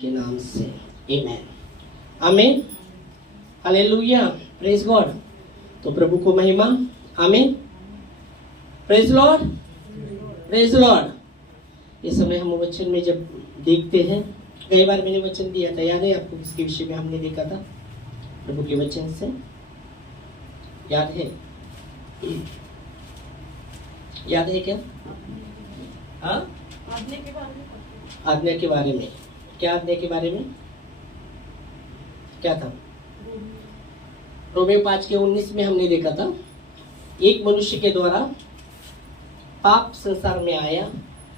के नाम से आमेन आमेन हालेलुया प्रेज गॉड। तो प्रभु को महिमा। आमेन प्रेज लॉर्ड प्रेज लॉर्ड। इस समय हम वचन में जब देखते हैं, कई बार मैंने वचन दिया था, याद है आपको किसके विषय में हमने देखा था? प्रभु के वचन से याद है? याद है क्या? हाँ, आज्ञा के बारे में। क्या आज्ञा के बारे में क्या था? रोमियो 5:19 में हमने देखा था, एक मनुष्य के द्वारा पाप संसार में आया,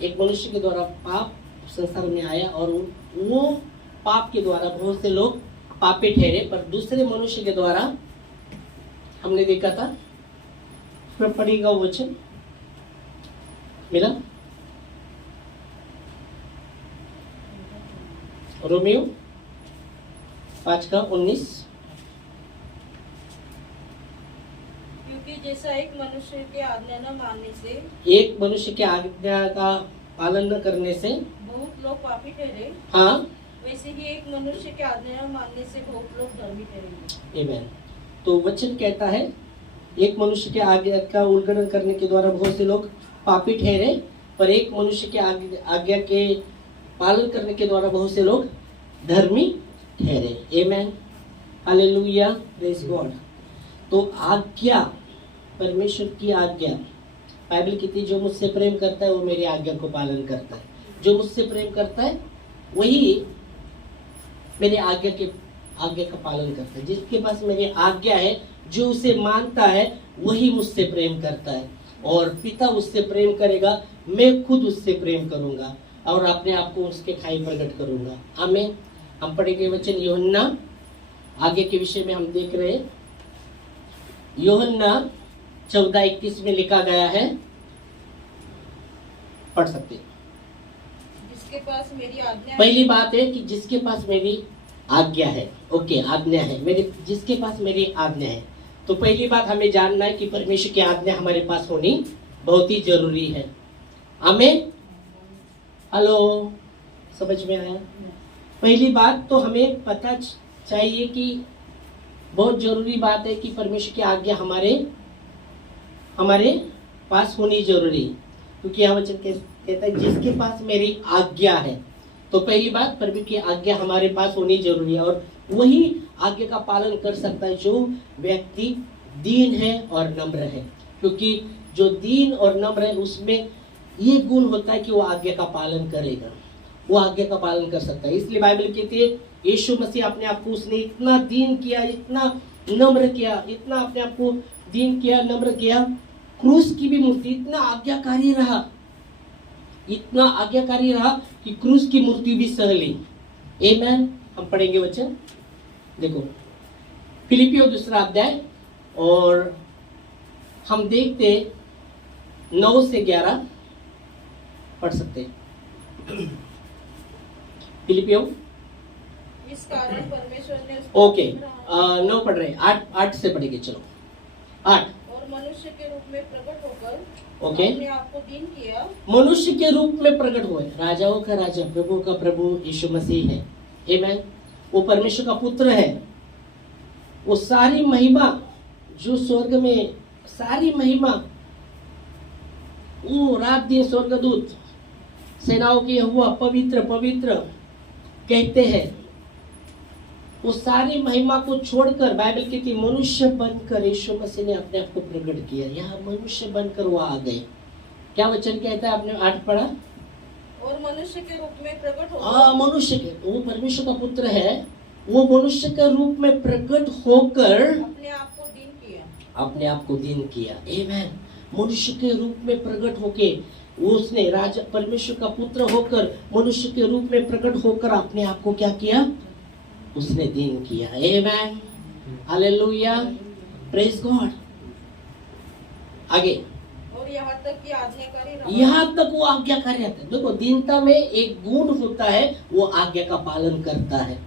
एक मनुष्य के द्वारा पाप संसार में आया और वो पाप के द्वारा बहुत से लोग पापी ठहरे, पर दूसरे मनुष्य के द्वारा हमने देखा था, फिर पढ़ेगा वो वचन मिला रोमियो 5:19। क्योंकि जैसा एक मनुष्य के आज्ञा न मानने से, एक मनुष्य के आज्ञा का पालन न करने से बहुत लोग पापी ठहरे, हाँ, वैसे ही एक मनुष्य के आज्ञा न मानने से बहुत लोग धर्मी ठहरेंगे। आमेन। तो वचन कहता है, एक मनुष्य के आज्ञा का उल्लंघन करने के द्वारा बहुत से लोग पापी ठहरे, पर एक मनुष्य के आज्ञा के पालन करने के द्वारा बहुत से लोग धर्मी ठहरे। आमेन हालेलुया प्रेज गॉड। तो आज्ञा, परमेश्वर की आज्ञा, बाइबल कहती है, जो मुझसे प्रेम करता है वो मेरी आज्ञा को पालन करता है। जो मुझसे प्रेम करता है वही मेरी आज्ञा का पालन करता है। जिसके पास मेरी आज्ञा है, जो उसे मानता है, वही मुझसे प्रेम करता है, और पिता उससे प्रेम करेगा, मैं खुद उससे प्रेम करूंगा और अपने आप को उसके ठाई प्रकट करूंगा। आमीन। हम पढ़ेंगे वचन यूहन्ना, आगे के विषय में हम देख रहे हैं। यूहन्ना 14:21 में लिखा गया है, पढ़ सकते हैं। जिसके पास मेरी आज्ञा, पहली बात है कि जिसके पास मेरी आज्ञा है। ओके, आज्ञा है मेरे, जिसके पास मेरी आज्ञा है। तो पहली बात हमें जानना है कि परमेश्वर की आज्ञा हमारे पास होनी बहुत ही जरूरी है। आमीन। हेलो, समझ में आया? पहली बात तो हमें पता चाहिए कि बहुत जरूरी बात है कि परमेश्वर की आज्ञा हमारे पास होनी जरूरी, क्योंकि यह वचन कहता है जिसके पास मेरी आज्ञा है। तो पहली बात, परमेश्वर की आज्ञा हमारे पास होनी जरूरी है, और वही आज्ञा का पालन कर सकता है जो व्यक्ति दीन है और नम्र है। क्योंकि जो दीन और नम्र है उसमें ये गुण होता है कि वो आज्ञा का पालन करेगा, वो आज्ञा का पालन कर सकता है। इसलिए बाइबल कहती है, यीशु मसीह अपने आप को उसने इतना दीन किया, इतना नम्र किया, इतना अपने आप को दीन किया, नम्र किया, क्रूस की भी मूर्ति इतना आज्ञाकारी रहा, इतना आज्ञाकारी रहा कि क्रूस की मूर्ति भी सह ली। आमीन। हम पढ़ेंगे वचन, देखो फिलिपियों 2 अध्याय, और हम देखते 9 से 11 पढ़ सकते हैं। फिलिपियों, इस कारण परमेश्वर ने ओके 9 पढ़ रहे हैं, 8 से पढ़ेंगे। चलो 8। और मनुष्य के रूप में प्रकट होकर ओके, अपने आप को दीन किया। मनुष्य के रूप में प्रकट हुए, राजाओं का राजा, प्रभु का प्रभु यीशु मसीह है। आमीन। वो परमेश्वर का पुत्र है। वो सारी महिमा जो स्वर्ग में, सारी महिमा, वो रात दिन स्वर्गदूत सेनाओं के यहोवा पवित्र पवित्र कहते हैं, वो सारी महिमा को छोड़कर बाइबल कहती है मनुष्य बनकर यीशु मसीह ने अपने आप को प्रकट किया। यहाँ मनुष्य बनकर वो आ गए। क्या वचन कहता है? आपने 8 पढ़ा। और मनुष्य के रूप में प्रकट हो, मनुष्य के, वो परमेश्वर का पुत्र है, वो मनुष्य के रूप में प्रकट होकर अपने आप को दीन किया, अपने आप को दीन किया। आमीन। मनुष्य के रूप में प्रकट होके उसने, राजा परमेश्वर का पुत्र होकर मनुष्य के रूप में प्रकट होकर अपने आप को क्या किया? उसने दीन किया। आमीन हालेलुया प्रेज गॉड। आगे, और यहाँ तक कि आज्ञाकारी रहा, यहाँ तक वो आज्ञाकारी रहता है। देखो, दीनता में एक गुण होता है, वो आज्ञा का पालन करता है।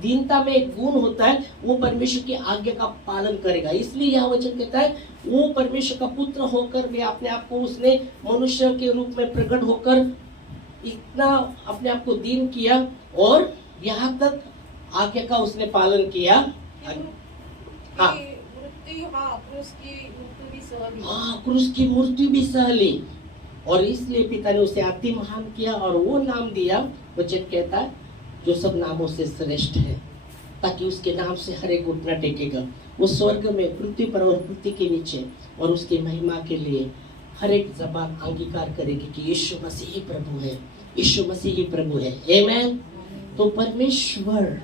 दीनता में एक गुण होता है, वो परमेश्वर की आज्ञा का पालन करेगा। इसलिए यह वचन कहता है, वो परमेश्वर का पुत्र होकर भी अपने आप को उसने मनुष्य के रूप में प्रकट होकर इतना अपने आप को दीन किया, और यहाँ तक आज्ञा का उसने पालन किया। हाँ। क्रूस की मृत्यु भी सहली। हाँ, क्रूस की मृत्यु भी सहली, और इसलिए पिता ने उसे अति महान किया और वो नाम दिया, वचन कहता है, जो सब नामों से श्रेष्ठ है, ताकि उसके नाम से हर एक घुटना टेकेगा। वो स्वर्ग में, पृथ्वी पर और पृथ्वी के नीचे, और उसकी महिमा के लिए हर एक जबान अंगीकार करेगी कि यीशु मसीह ही प्रभु है, यीशु मसीह ही प्रभु है। आमेन। तो परमेश्वर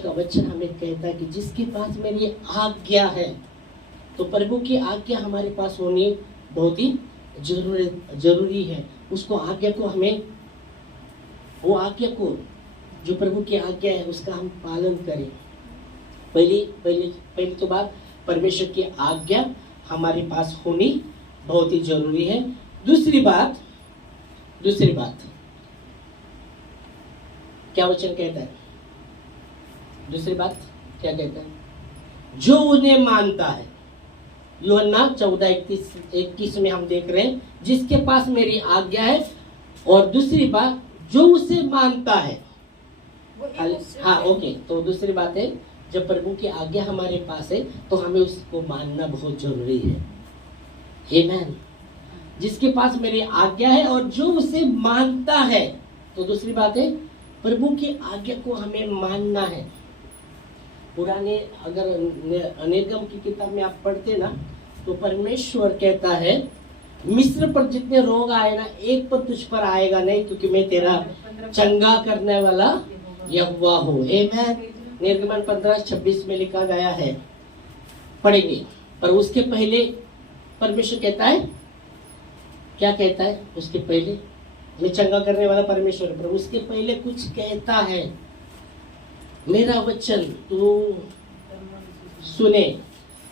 का वचन हमें कहता है कि जिसके पास मेरी आज्ञा है, तो प्रभु की आज्ञा हमारे पास होनी बहुत ही जरूरी है। उसको आज्ञा को हमें, वो आज्ञा को, जो प्रभु की आज्ञा है, उसका हम पालन करें। पहली तो बात, परमेश्वर की आज्ञा हमारे पास होनी बहुत ही जरूरी है। दूसरी बात क्या वचन कहता है? दूसरी बात क्या कहता है? जो उन्हें मानता है। यूहन्ना 14:21 में हम देख रहे हैं, जिसके पास मेरी आज्ञा है, और दूसरी बात, जो उसे मानता है। हाँ, ओके। तो दूसरी बात है, जब प्रभु की आज्ञा हमारे पास है तो हमें उसको मानना बहुत जरूरी है। आमेन। जिसके पास मेरी आज्ञा है और जो उसे मानता है। तो दूसरी बात है, प्रभु की आज्ञा को हमें मानना है। पुराने अगर निर्गम की किताब में आप पढ़ते ना, तो परमेश्वर कहता है, मिस्र पर जितने रोग आए ना, एक पर तुझ पर आएगा नहीं, क्योंकि मैं तेरा चंगा करने वाला यहोवा हूँ। आमेन। निर्गमन 15:26 में लिखा गया है, पढ़ेंगे। पर उसके पहले परमेश्वर कहता है, क्या कहता है? उसके पहले, मैं चंगा करने वाला परमेश्वर, पर उसके पहले कुछ कहता है, मेरा वचन तू सुने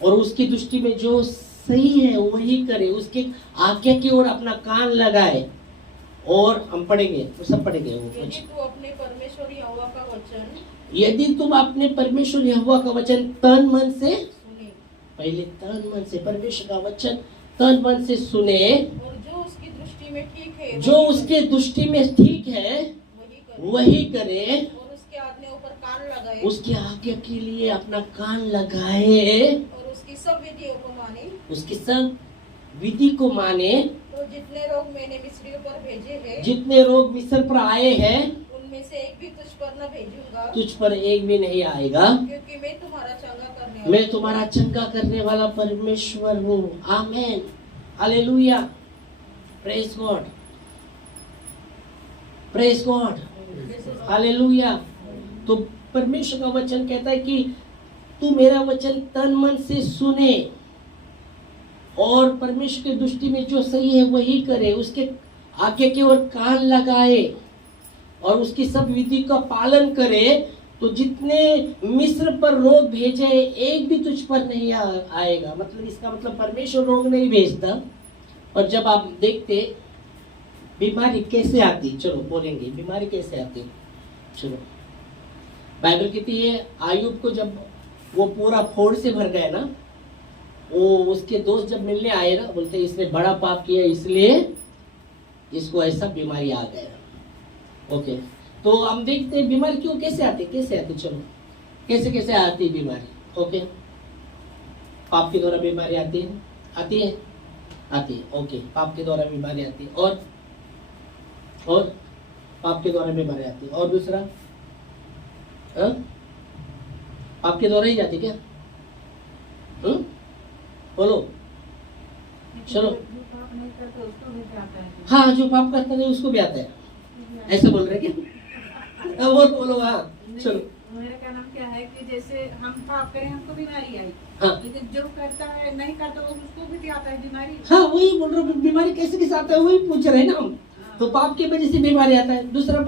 और उसकी दृष्टि में जो सही है वही करे, उसके आज्ञा की ओर अपना कान लगाए। और हम पढ़ेंगे, तो सब पढ़ेंगे वो। यदि तू अपने परमेश्वर यहोवा का वचन, यदि तुम अपने परमेश्वर यहोवा का वचन तन मन से सुने, पहले तन मन से परमेश्वर का वचन तन मन से सुने, और जो उसकी दृष्टि में ठीक है, जो उसके दृष्टि में ठीक है वही करे, और उसके आज्ञाओं पर कान लगाए, उसकी आज्ञा के लिए अपना कान लगाए, और उसकी सब विधियों को माने, उसकी सब विधि को माने, तो जितने रोग मैंने मिस्रियों पर भेजे हैं, जितने रोग मिस्र पर आए हैं, उनमें से एक भी तुझ पर न भेजूंगा, तुझ पर एक भी नहीं आएगा, क्योंकि मैं तुम्हारा चंगा करने वाला, मैं तुम्हारा चंगा करने वाला परमेश्वर हूँ। आमेन। हालेलुया। प्रेज गॉड, प्रेज गॉड, हालेलुया। तो परमेश्वर का वचन कहता है कि तू मेरा वचन तन मन से सुने और परमेश्वर की दृष्टि में जो सही है वही करे, उसके आज्ञा की ओर कान लगाए और उसकी सब विधि का पालन करे, तो जितने मिस्र पर रोग भेजे एक भी तुझ पर नहीं आएगा। मतलब इसका मतलब परमेश्वर रोग नहीं भेजता। और जब आप देखते बीमारी कैसे आती, चलो बोलेंगे बीमारी कैसे आती। चलो, बाइबल कहती है आयुब को जब वो पूरा फोड़ से भर गए ना, वो उसके दोस्त जब मिलने आए ना, बोलते इसने बड़ा पाप किया इसलिए इसको ऐसा बीमारी आ गया। ओके, तो हम देखते हैं बीमारी क्यों कैसे आती, चलो कैसे आती बीमारी। ओके, पाप के द्वारा बीमारी आती है। ओके, पाप के द्वारा बीमारी आती है, और पाप के द्वारा बीमारी आती है। और दूसरा, पाप के द्वारा ही जाती क्या? बोलो, चलो। हाँ, जो पाप करता है उसको भी आता है, ऐसे बोल रहे क्या? वो बोलो। हाँ, चलो। मेरा क्या नाम क्या है कि जैसे हम पाप करें हमको बीमारी आई, हाँ, लेकिन जो करता है नहीं करता उसको भी आता है बीमारी। हाँ, वही बोल रहा हूँ, बीमारी कैसे आता है वही पूछ रहे हैं ना हम। तो पाप की वजह से बीमारी आता है। दूसरी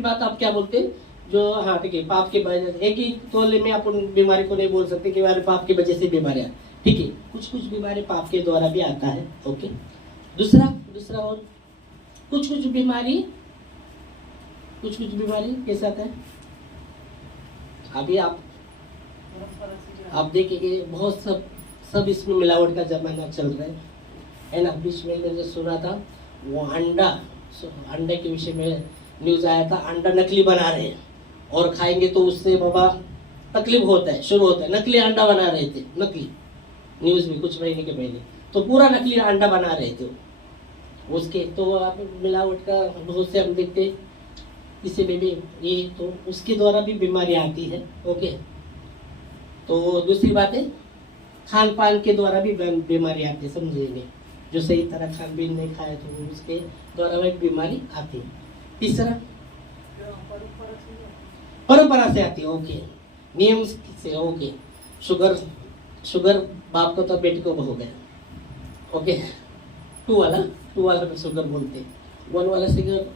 बात आप क्या बोलते हैं? जो, हाँ ठीक है, पाप के वजह से, एक ही तोले में अपन बीमारी को नहीं बोल सकते कि पाप की वजह से बीमारी आती, ठीक है। कुछ बीमारी पाप के द्वारा भी आता है। ओके, दूसरा और कुछ बीमारी कैसे आता है? अभी आप देखेंगे बहुत सब इसमें मिलावट का जमाना चल रहा है ना। बीच में मैंने सुना था वो अंडा अंडे के विषय में न्यूज आया था, अंडा नकली बना रहे हैं और खाएंगे तो उससे बाबा तकलीफ होता है, शुरू होता है। नकली अंडा बना रहे थे, नकली, न्यूज में कुछ महीने के पहले तो पूरा नकली अंडा बना रहे थे उसके। तो आप मिलावट का बहुत से हम देखते किसी में भी ये, तो उसके द्वारा भी बीमारी आती है। ओके, तो दूसरी बात है खान पान के द्वारा भी बीमारी आती है, समझेंगे। जो सही तरह खान पीन नहीं खाए तो उसके द्वारा भी बीमारी आती है। तीसरा परंपरा से आती है। ओके, नियम से। ओके, शुगर बाप को तो बेटी को हो गया। ओके, टू वाला पे शुगर बोलते हैं, 1 वाला शुगर,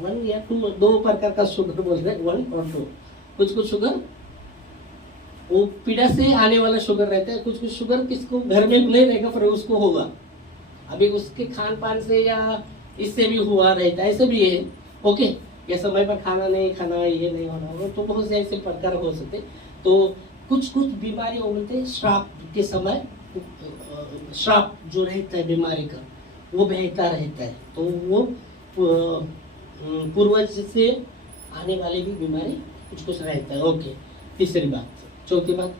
1 या 2, 2 प्रकार का शुगर बोलते हैं, 1 और 2। कुछ शुगर वो पीड़ा से आने वाला शुगर रहता है, कुछ शुगर किसको घर में नहीं रहेगा पर उसको होगा, अभी उसके खान पान से या इससे भी हुआ रहता है, ऐसे भी है। ओके, या समय पर खाना नहीं खाना, ये नहीं होना, तो बहुत से ऐसे प्रकार हो सकते। तो कुछ बीमारी बोलते हैं श्राप के समय, श्राप जो रहता है बीमारी का वो बहता रहता है, तो वो पूर्वज से आने वाली भी बीमारी कुछ रहता है। ओके, तीसरी बात। चौथी बात,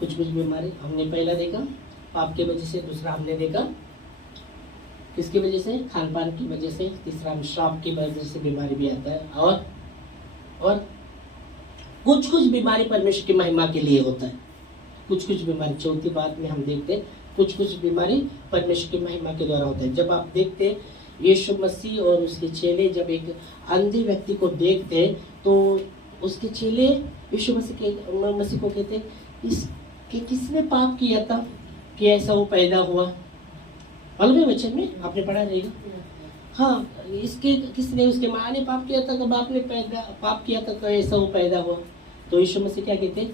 कुछ बीमारी हमने पहला देखा पाप की वजह से, दूसरा हमने देखा किसकी वजह से, खान पान की वजह से, तीसरा श्राप की वजह से बीमारी भी आता है। और कुछ बीमारी परमेश्वर की महिमा के लिए होता है, कुछ बीमारी। चौथी बात में हम देखते हैं कुछ बीमारी परमेश्वर की महिमा के द्वारा होता है। जब आप देखते यीशु मसीह और उसके चेले जब एक अंधे व्यक्ति को देखते तो उसके चेले यीशु मसीह को कहते कि किसने पाप किया था कि ऐसा वो पैदा हुआ। मालूम है वचन में आपने पढ़ा रहेगा। हाँ, इसके किसने, उसके माँ ने पाप किया था तो बाप ने पाप किया था तो ऐसा वो पैदा हुआ। तो यीशु मसीह क्या कहते,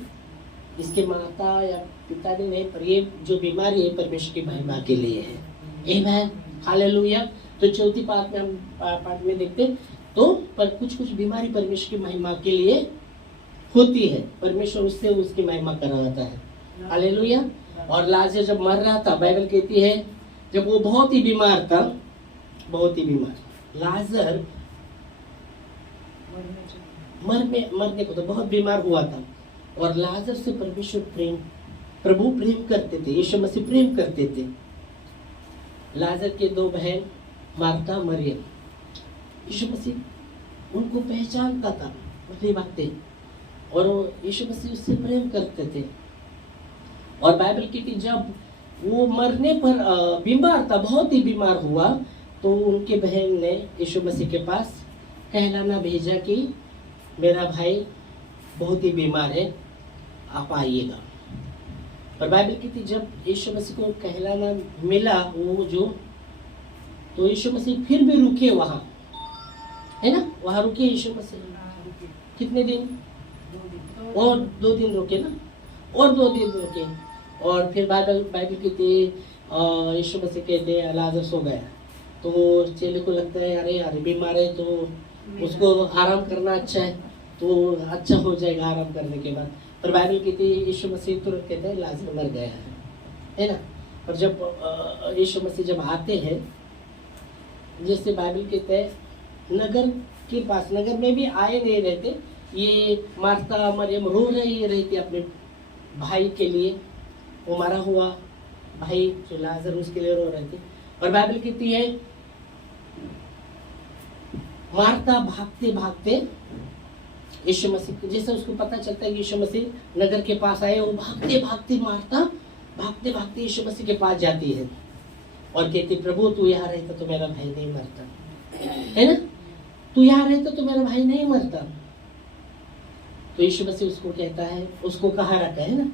इसके माता या पिता ने नहीं, पर ये जो बीमारी है परमेश्वर की महिमा के लिए है। आमीन, हालेलुया। तो चौथी पाठ में हम पाठ में देखते तो पर कुछ बीमारी परमेश्वर की महिमा के लिए होती है, परमेश्वर उससे उसकी महिमा करवाता है। हालेलुया। और लाजर जब मर रहा था, बाइबल कहती है जब वो बहुत ही बीमार था, बहुत ही बीमार, लाजर मरने को तो बहुत बीमार हुआ था, और लाजर से प्रभु प्रेम करते थे, यीशु मसीह प्रेम करते थे। लाजर के 2 बहन मार्था मरियम, यीशु मसीह उनको पहचानता था, वही बातें, और यीशु मसीह उससे प्रेम करते थे। और बाइबल की थी जब वो मरने पर बीमार था, बहुत ही बीमार हुआ, तो उनके बहन ने यीशु मसीह के पास कहलाना भेजा कि मेरा भाई बहुत ही बीमार है, आप आइएगा। और बाइबल की थी जब यीशु मसीह को कहलाना मिला वो जो, तो यीशु मसीह फिर भी रुके वहाँ, है ना, वहाँ रुके यीशु मसीह कितने दिन, और 2 दिन रुके ना, और 2 दिन रुके। और फिर बाइबल की थी यीशु मसीह कहते हैं लाजर सो गया, तो चेले को लगता है अरे बीमार है तो उसको आराम करना अच्छा है, तो अच्छा हो जाएगा आराम करने के बाद। पर बाइबल की थी यीशु मसीह तुरंत कहते हैं लाजर मर गया है ना। और जब यीशु मसीह जब आते हैं, जैसे बाइबल कहते हैं नगर के पास, नगर में भी आए नहीं रहते, ये मार्था मरियम रो रही रहती अपने भाई के लिए, वो मरा हुआ भाई जो लाजर उसके लिए रो रहे थे। और बाइबल कहती है मार्था भागते भागते यीशु मसीह, जैसे उसको पता चलता है कि यीशु मसीह नगर के पास आए, वो भागते भागते मार्था भागते भागते यीशु मसीह के पास जाती है और कहती प्रभु तू यहाँ रहता तो मेरा भाई नहीं मरता, है ना, तू यहाँ रहता तो मेरा भाई नहीं मरता। तो यीशु मसीह उसको कहता है, उसको कहाँ रखा है ना,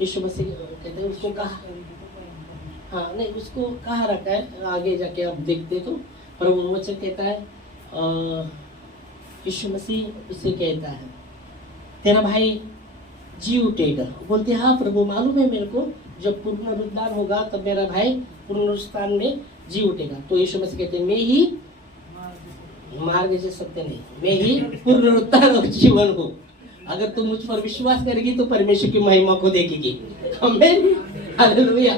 यीशु मसीह कहते हैं उसको कहाँ, हाँ नहीं उसको कहाँ रखा है, आगे जाके आप देखते तो। पर वो वचन कहता है यीशु मसीह उससे कहता है तेरा भाई जी उठेगा। बोलते हाँ प्रभु मालूम है मेरे को, जब पुनरुत्थान होगा तब मेरा भाई पुनरुत्थान में जी उठेगा। तो यीशु मसीह कहते हैं मैं ही मार्ग से सत्य नहीं, मैं ही पुनरुत्थान और जीवन हूँ। अगर तुम मुझ पर विश्वास करेगी तो परमेश्वर की महिमा को देखेगी। आमीन, हालेलुया।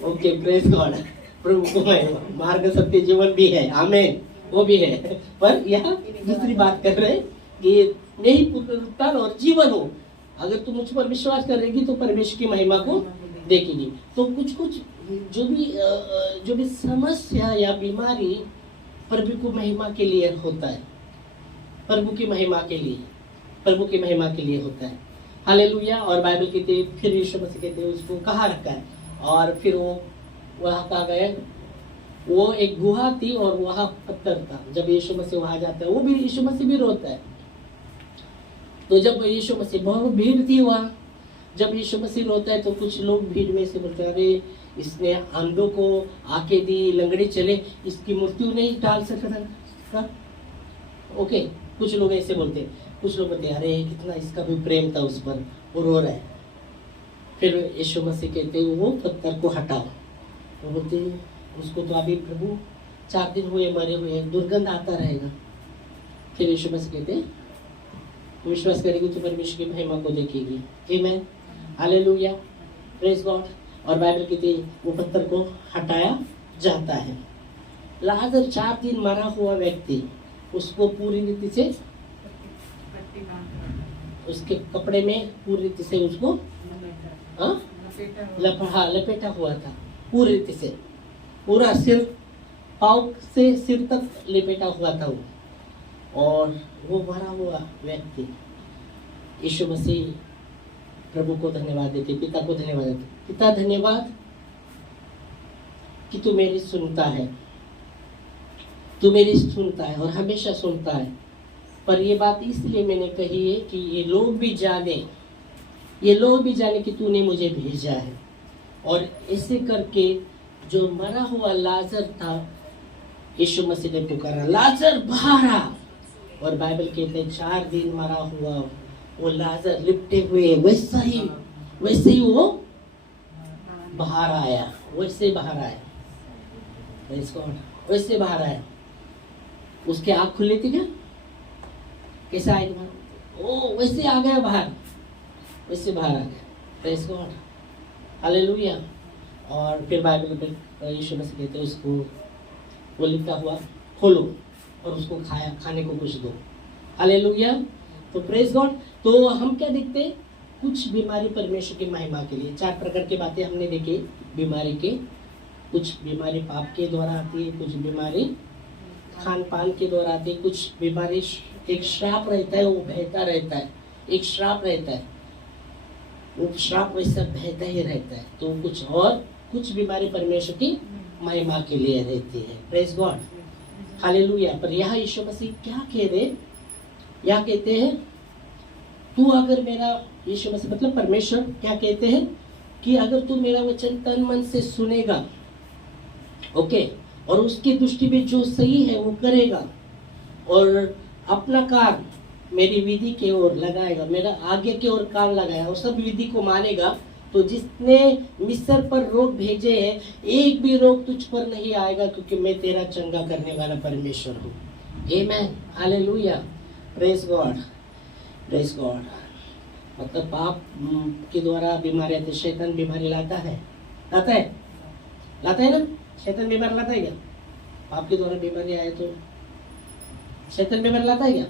Okay, praise God. प्रभु को महिमा, मार्ग सत्य जीवन भी है, आमेन, वो भी है। पर यहाँ दूसरी बात कर रहे हैं कि मैं ही पुनरुत्थान और जीवन हूँ, अगर तुम मुझ पर विश्वास करेगी तो परमेश्वर की महिमा को देखेगी। तो कुछ कुछ जो भी समस्या या बीमारी प्रभु को महिमा के लिए होता है, प्रभु की महिमा के लिए, प्रभु की महिमा के लिए होता है। हालेलुया। और बाइबल कहते हैं फिर यीशु मसीह कहते हैं उसको कहाँ रखा है, और फिर वो वहाँ कहाँ गए, वो एक गुहा थी और वहाँ पत्थर था। जब यीशु मसीह वहाँ जाता है, वो भी यीशु मसीह भी रोता है। तो जब यीशु मसीह, बहुत भीड़ थी वहाँ, जब यीशु मसीह रोता है तो कुछ लोग भीड़ में से बोलते हैं, अरे इसने अंधों को आके दी, लंगड़े चले, इसकी मृत्यु नहीं टाल सकता। ओके, कुछ लोग ऐसे बोलते हैं, कुछ लोग बोलते हैं अरे कितना इसका भी प्रेम था उस पर, वो रो रहा है। फिर यीशु मसीह कहते हैं वो पत्थर को हटाओ। वो बोलते हैं उसको तो अभी प्रभु 4 दिन हुए मरे हुए, दुर्गंध आता रहेगा। फिर यीशु मसीह कहते हैं विश्वास करेगी तो परमेश्वर की महिमा को देखेगी। आमेन, हालेलुया, प्रेज गॉड। और बाइबल कहती है वो पत्थर को हटाया जाता है। लाजर 4 दिन मरा हुआ व्यक्ति, उसको पूरी रीति से उसके कपड़े में पूरी रीति से उसको लपेटा हुआ था, पूरी रीति से, पूरा सिर, पाँव से सिर तक लपेटा हुआ था वो। और वो मरा हुआ व्यक्ति यीशु मसीह प्रभु को धन्यवाद देते, पिता को धन्यवाद देते, पिता धन्यवाद कि तू मेरी सुनता है, तू मेरी सुनता है और हमेशा सुनता है। पर ये बात इसलिए मैंने कही है कि ये लोग भी जाने कि तूने मुझे भेजा है। और ऐसे करके जो मरा हुआ लाजर था, यीशु मसीह ने पुकारा, लाजर बाहर आ। और बाइबल कहते हैं 4 दिन मरा हुआ वो लाजर लिपटे हुए वैसे ही वो बाहर आया, वैसे बाहर आया, वैसे बाहर आया। उसके आँख खुली थी क्या, कैसा आएगा, ओ वैसे आ गया बाहर, वैसे बाहर आ गया। Praise God, hallelujah. और फिर बाइबल में यीशु मसीह कहते हैं उसको वो लिखता हुआ खोलो और उसको खाने को कुछ दो। हालेलुया। तो प्रेज गॉड। तो हम क्या देखते हैं, कुछ बीमारी परमेश्वर की महिमा के लिए। 4 प्रकार की बातें हमने देखी बीमारी के। कुछ बीमारी पाप के द्वारा आती है, कुछ बीमारी खान पान के द्वारा आती है, कुछ बीमारी एक श्राप रहता है, वो बहता रहता है, एक श्राप रहता है, वो श्राप वैसा बहता ही रहता है। तो कुछ बीमारी परमेश्वर की महिमा के लिए रहती है। Praise God, hallelujah. पर यहाँ यीशु मसीह क्या कह रहे, यहाँ कहते हैं तू अगर मेरा, यीशु मसीह मतलब परमेश्वर क्या कहते हैं कि अगर तू मेरा वचन तन मन से सुनेगा, ओके, और उसकी दृष्टि में जो सही है वो करेगा और अपना काम मेरी विधि के ओर लगाएगा, मेरा आगे के ओर काम लगाएगा और सब विधि को मानेगा, तो जिसने मिस्र पर रोग भेजे हैं एक भी रोग तुझ पर नहीं आएगा, क्योंकि मैं तेरा चंगा करने वाला परमेश्वर हूँ। आमेन, हालेलुया, प्रेज गॉड, प्रेज गॉड। मतलब पाप के द्वारा बीमारी आती है, शैतान बीमारी लाता है ना, शैतान बीमारी लाता है क्या? पाप के द्वारा बीमारी आए तो शैतान बीमारी लाता है क्या?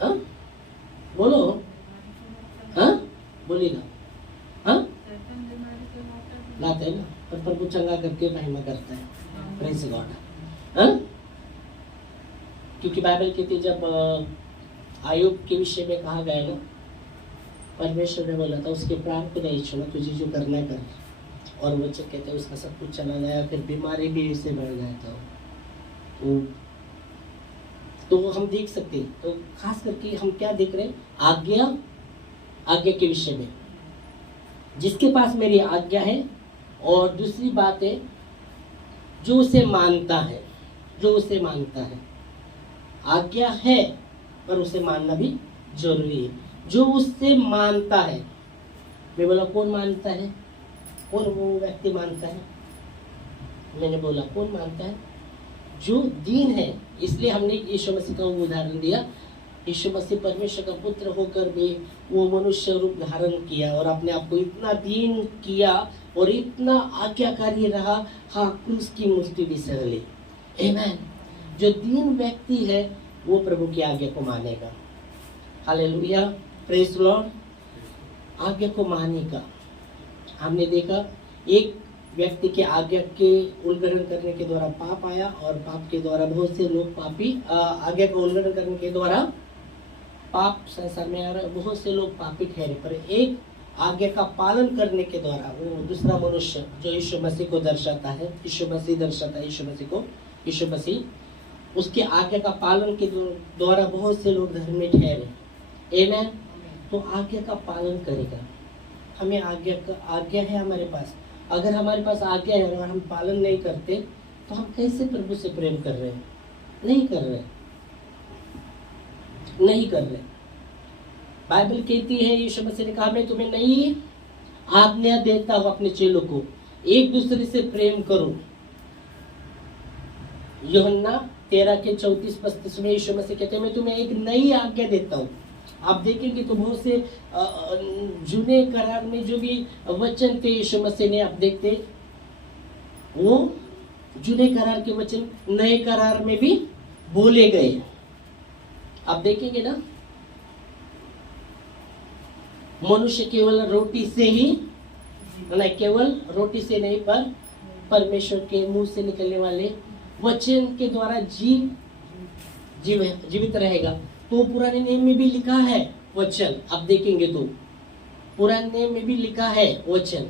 हाँ बोलो, हाँ बोलिएगा, हाँ लाते हैं ना, पर प्रभु चंगा करके महिमा करता है। Praise God. हाँ, क्योंकि बाइबल कहती जब आयुब के विषय में कहा गया ना, परमेश्वर ने बोला था उसके प्राण को नहीं छोड़ा, तुझे जो करना है कर। और वो कहते हैं उसका सब कुछ चला गया, फिर बीमारी भी इससे बढ़ गया था। तो हम देख सकते हैं। तो खास करके हम क्या देख रहे हैं, आज्ञा के विषय में, जिसके पास मेरी आज्ञा है। और दूसरी बात है जो उसे मानता है, आज्ञा है पर उसे मानना भी जरूरी है। जो उससे मानता है, मैं बोला कौन मानता है, कौन वो व्यक्ति मानता है, मैंने बोला कौन मानता है, जो दीन है। इसलिए हमने यीशु मसीह का उदाहरण दिया। यीशु मसीह परमेश्वर का पुत्र होकर भी वो मनुष्य रूप धारण किया और अपने आप को इतना दीन किया और इतना आज्ञाकारी रहा, हाँ क्रूस की मूर्ति भी सह ली। आमेन। जो दीन व्यक्ति है वो प्रभु की आज्ञा को मानेगा। Hallelujah, praise Lord. आज्ञा को मानने का हमने देखा, एक व्यक्ति के आज्ञा के उल्लंघन करने के द्वारा पाप आया और पाप के द्वारा बहुत से लोग पापी, आज्ञा का उल्लंघन करने के द्वारा पाप संसार में आ रहा है, बहुत से लोग पापी ठहरे। पर एक आज्ञा का पालन करने के द्वारा वो दूसरा मनुष्य जो यीशु मसीह को दर्शाता है, यीशु मसीह उसके आज्ञा का पालन के द्वारा बहुत से लोग धर्मी ठहरे। आमेन। तो आज्ञा का पालन करेगा। हमें आज्ञा है हमारे पास। अगर हमारे पास आज्ञा है और हम पालन नहीं करते तो हम कैसे प्रभु से प्रेम कर रहे हैं? नहीं कर रहे। बाइबल कहती है, यीशु मसीह ने कहा, मैं तुम्हें नई आज्ञा देता हूं अपने चेलों को, एक दूसरे से प्रेम करो। यूहन्ना 13:34-35 में यीशु मसीह कहते हैं, मैं तुम्हें एक नई आज्ञा देता हूं। आप देखेंगे तो बहुत से जूने करार में जो भी वचन थे यीशु मसीह ने, आप देखते वो जूने करार के वचन नए करार में भी बोले गए। आप देखेंगे ना, मनुष्य केवल रोटी से ही नहीं, केवल रोटी से नहीं पर परमेश्वर के मुंह से निकलने वाले वचन के द्वारा जीवित रहेगा। तो पुराने नियम में भी लिखा है वचन, आप देखेंगे तो पुराने नियम में भी लिखा है वचन।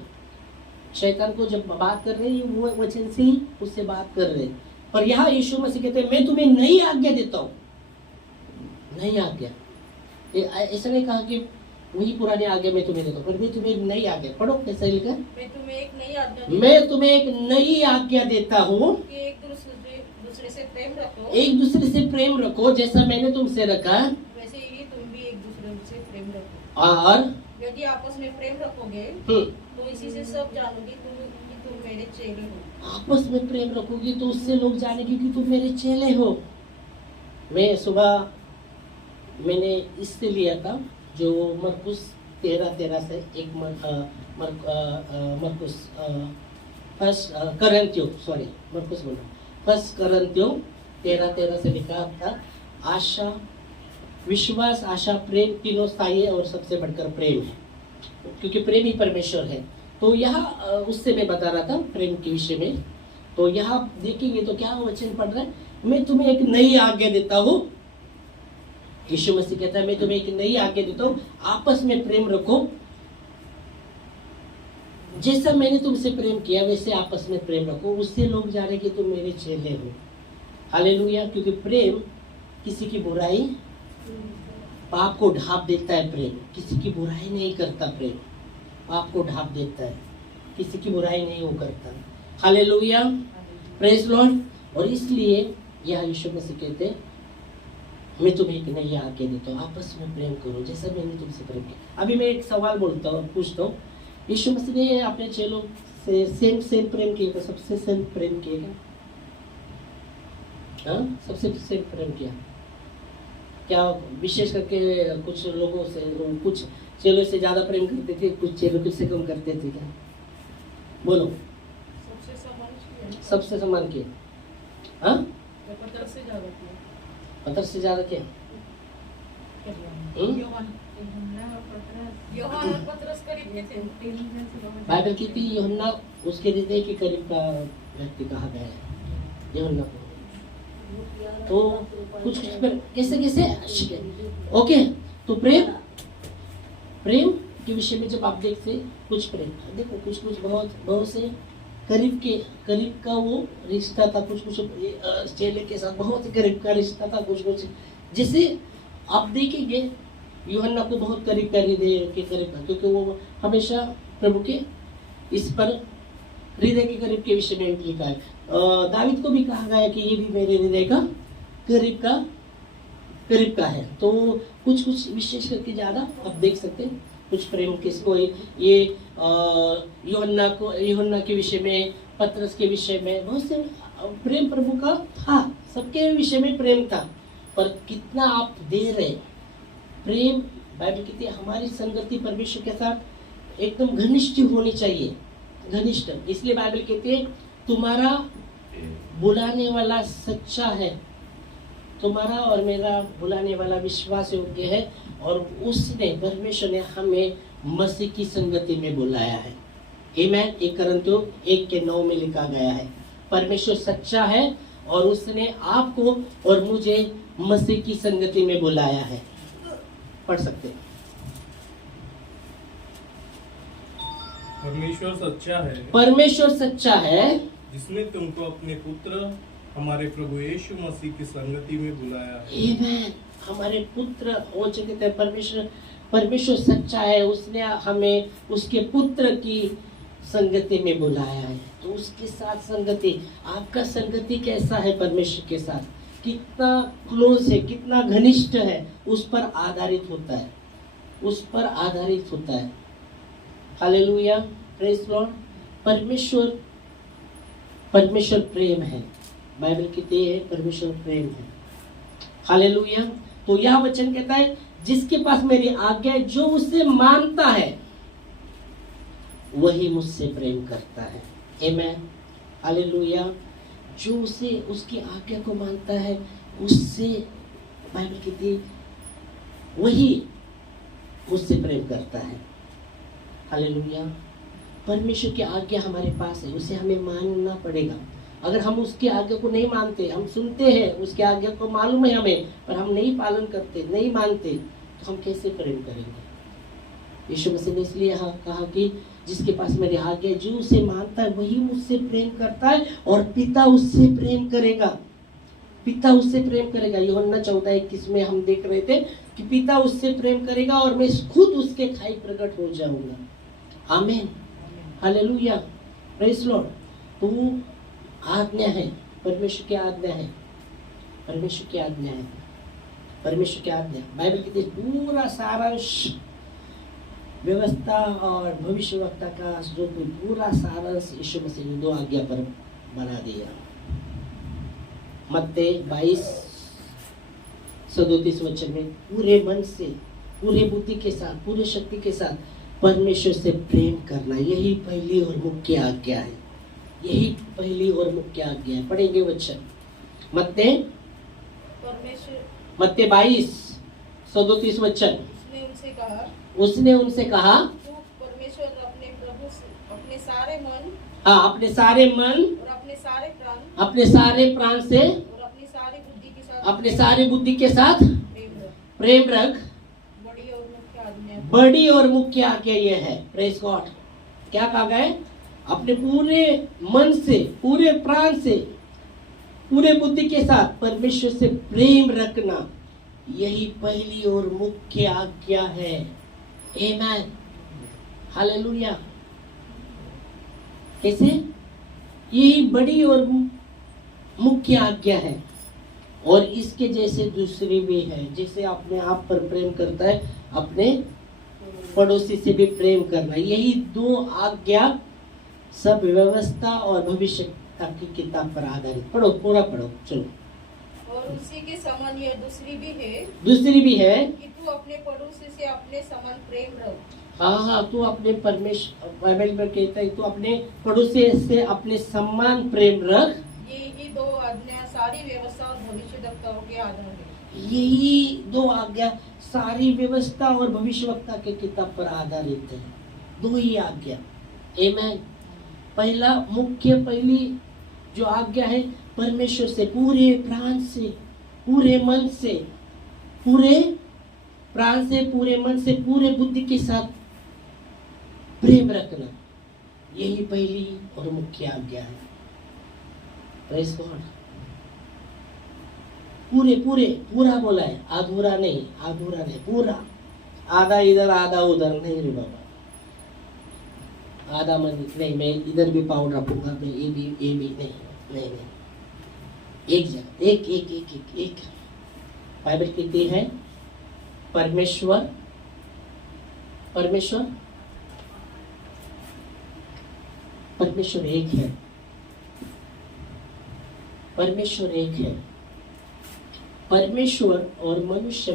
शैतान को जब बात कर रहे हैं वो वचन से ही उससे बात कर रहे हैं। पर यहाँ यीशु मसीह कहते हैं, मैं तुम्हें नई आज्ञा देता हूँ। नई आज्ञा, ऐसा नहीं कहा कि वही पुरानी आज्ञा मैं तुम्हें देता हूँ, पर मैं तुम्हें एक नई आज्ञा, पढ़ो कैसा लिखा, मैं तुम्हें एक नई आज्ञा देता हूँ कि एक दूसरे से प्रेम रखो। एक दूसरे से प्रेम रखो, जैसा मैंने तुमसे रखा वैसे ही तुम भी एक दूसरे से प्रेम रखो। और यदि आपस में प्रेम रखोगे तो इसी से सब जानोगे कि तुम मेरे चेले हो। आपस में प्रेम रखोगी तो उससे लोग जानेंगे कि तुम मेरे चेले हो। मैं सुबह मैंने इससे लिया था जो मरकुस 13:13 से एक मरकुस फर्स्ट करंथियों 13:13 से लिखा था, आशा, विश्वास, आशा, प्रेम तीनों स्थायी है और सबसे बढ़कर प्रेम है, क्योंकि प्रेम ही परमेश्वर है। तो यहाँ उससे मैं बता रहा था प्रेम के विषय में। तो यहाँ देखेंगे तो क्या वचन पढ़ रहा है, मैं तुम्हें एक नई आज्ञा देता हूँ। यीशु मसीह कहता है, मैं तुम्हें एक नई आज्ञा देता हूँ, आपस में प्रेम रखो, जैसा मैंने तुमसे प्रेम किया वैसे आपस में प्रेम रखो, उससे लोग जाने कि तुम मेरे चेले हो। हालेलुया। क्योंकि प्रेम किसी की बुराई, पाप को ढांप देता है। प्रेम किसी की बुराई नहीं करता, प्रेम पाप को ढांप देता है, किसी की बुराई नहीं वो करता। Hallelujah, praise Lord. और इसलिए यह यीशु मसीह कहते हैं, मैं तुम्हें एक नई आज्ञा देता हूँ, आपस में प्रेम करो जैसा मैंने तुमसे प्रेम किया। अभी मैं एक सवाल पूछता हूँ, यीशु मसीह ने अपने चेलों से सेम प्रेम किया, सबसे सेम प्रेम किया, सबसे सेम प्रेम किया क्या? विशेष करके कुछ लोगों से, कुछ चेलों से ज्यादा प्रेम करते थे, कुछ चेलों से कम करते थे क्या? बोलो। सबसे समान किया। पतर से ज्यादा क्या? बाइबल कहती है यूहन्ना उसके हृदय के करीब का व्यक्ति कहा गया है यूहन्ना को। तो कुछ कैसे ओके। तो प्रेम के विषय में जब आप देखते कुछ प्रेम, देखो कुछ बहुत से करीब का वो रिश्ता था, कुछ चेले के साथ बहुत ही करीब का रिश्ता था, कुछ जैसे आप देखेंगे यूहन्ना को बहुत करीब का हृदय के करीब था, क्योंकि वो हमेशा प्रभु के इस पर हृदय के करीब के विषय में लिखा है। दावीद को भी कहा गया कि ये भी मेरे हृदय का करीब का है। तो कुछ विशेष करके ज्यादा आप देख सकते हैं, कुछ प्रेम किसको ये यूहन्ना के विषय में, पतरस के विषय में बहुत से प्रेम प्रभु का था, सबके विषय में प्रेम था। पर कितना आप दे रहे प्रेम, बाइबल कहती है हमारी संगति परमेश्वर के साथ एकदम घनिष्ठ होनी चाहिए। घनिष्ठ। इसलिए बाइबल कहती है तुम्हारा बुलाने वाला सच्चा है, तुम्हारा और मेरा बुलाने वाला विश्वास योग्य है, और उसने परमेश्वर ने हमें मसीह की संगति में बुलाया है। आमीन। 1 कुरिन्थियों 1:9 में लिखा गया है परमेश्वर सच्चा है और उसने आपको और मुझे मसीह की संगति में बुलाया है। पढ़ सकते हैं। परमेश्वर सच्चा है, परमेश्वर सच्चा है जिसने तुमको अपने पुत्र हमारे प्रभु यीशु मसीह की संगति में बुलाया है। आमीन। हमारे पुत्र हो चुके थे। परमेश्वर सच्चा है, उसने हमें उसके पुत्र की संगति में बुलाया है। तो उसके साथ संगति, आपका संगति कैसा है परमेश्वर के साथ, कितना क्लोज है, कितना घनिष्ठ है, उस पर आधारित होता है, उस पर आधारित होता है। Hallelujah, praise Lord. परमेश्वर प्रेम है। बाइबल कहती है परमेश्वर प्रेम है। हालेलुया। तो यह वचन कहता है जिसके पास मेरी आज्ञा है, जो उसे मानता है वही मुझसे प्रेम करता है। आमीन। हालेलुया। जो उसे उसकी आज्ञा को मानता है उससे, बाइबल कहती है, वही मुझसे प्रेम करता है। हालेलुया। परमेश्वर की आज्ञा हमारे पास है, उसे हमें मानना पड़ेगा। अगर हम उसकी आज्ञा को नहीं मानते, हम सुनते हैं उसकी आज्ञा को, मालूम है हमें, पर हम नहीं पालन करते, नहीं मानते, तो हम कैसे प्रेम करेंगे। यीशु मसीह ने इसलिए कहा कि जिसके पास मेरी आज्ञा है, जो उसे मानता है वही मुझसे प्रेम करता है और पिता उससे प्रेम करेगा। पिता उससे प्रेम करेगा। यूहन्ना 14:21 में हम देख रहे थे कि पिता उससे प्रेम करेगा और मैं खुद उसके खाई प्रकट हो जाऊंगा। आमीन। Hallelujah, praise Lord. तो आज्ञा है, परमेश्वर की आज्ञा है, परमेश्वर की आज्ञा है, परमेश्वर की आज्ञा। बाइबल कहती है पूरा सारांश, व्यवस्था और भविष्यवक्ता का जो पूरा सारांश यीशु मसीह ने 2 आज्ञा पर बना दिया। मत्ती 22:37 वचन में पूरे मन से, पूरे बुद्धि के साथ, पूरे शक्ति के साथ परमेश्वर से प्रेम करना, यही पहली और मुख्य आज्ञा है। यही पहली और मुख्य आज्ञा है। पढ़ेंगे वचन मत्ती 22:37 वचन। उसने उनसे कहा तू परमेश्वर अपने प्रभु से, अपने सारे मन, हाँ, अपने सारे मन और अपने सारे प्राण, अपने सारे प्राण से और अपनी सारी बुद्धि के साथ, अपने सारी बुद्धि के साथ प्रेम रख। बड़ी और मुख्य आज्ञा, बड़ी और मुख्य आज्ञा यह है। Praise God. क्या कहा गया है? अपने पूरे मन से, पूरे प्राण से, पूरे बुद्धि के साथ परमेश्वर से प्रेम रखना, यही पहली और मुख्य आज्ञा है। आमीन। हालेलुया। कैसे? यही बड़ी और मुख्य आज्ञा है। और इसके जैसे दूसरी भी है। जैसे अपने आप पर प्रेम करता है, अपने पड़ोसी से भी प्रेम करना। यही 2 आज्ञा सब व्यवस्था और भविष्य की किताब पर आधारित। पढ़ो, पूरा पढ़ो, चलो। और उसी के समान यह दूसरी भी है कि तू अपने पड़ोसी से अपने समान प्रेम रख। हाँ, तू अपने परमेश्वर, बाइबल में कहता है तू अपने पड़ोसी से अपने समान प्रेम रख। यही 2 आज्ञा सारी व्यवस्था और भविष्यवक्ताओं के आधार है। यही 2 आज्ञा सारी व्यवस्था और भविष्यवक्ता के किताब पर आधारित है। 2 ही आज्ञा। आमीन। पहली जो आज्ञा है, परमेश्वर से पूरे प्राण से, पूरे मन से, पूरे प्राण से, पूरे मन से, पूरे बुद्धि के साथ प्रेम रखना, यही पहली और मुख्य आज्ञा है। Praise God. पूरा बोला है, अधूरा नहीं, पूरा। आधा इधर आधा उधर नहीं रे बाबा। आधा मन नहीं, मैं इधर भी पाउड रखूंगा, मैं ये भी नहीं। एक जगह, एक। बाइबल कहती है परमेश्वर एक है। परमेश्वर एक है। परमेश्वर और मनुष्य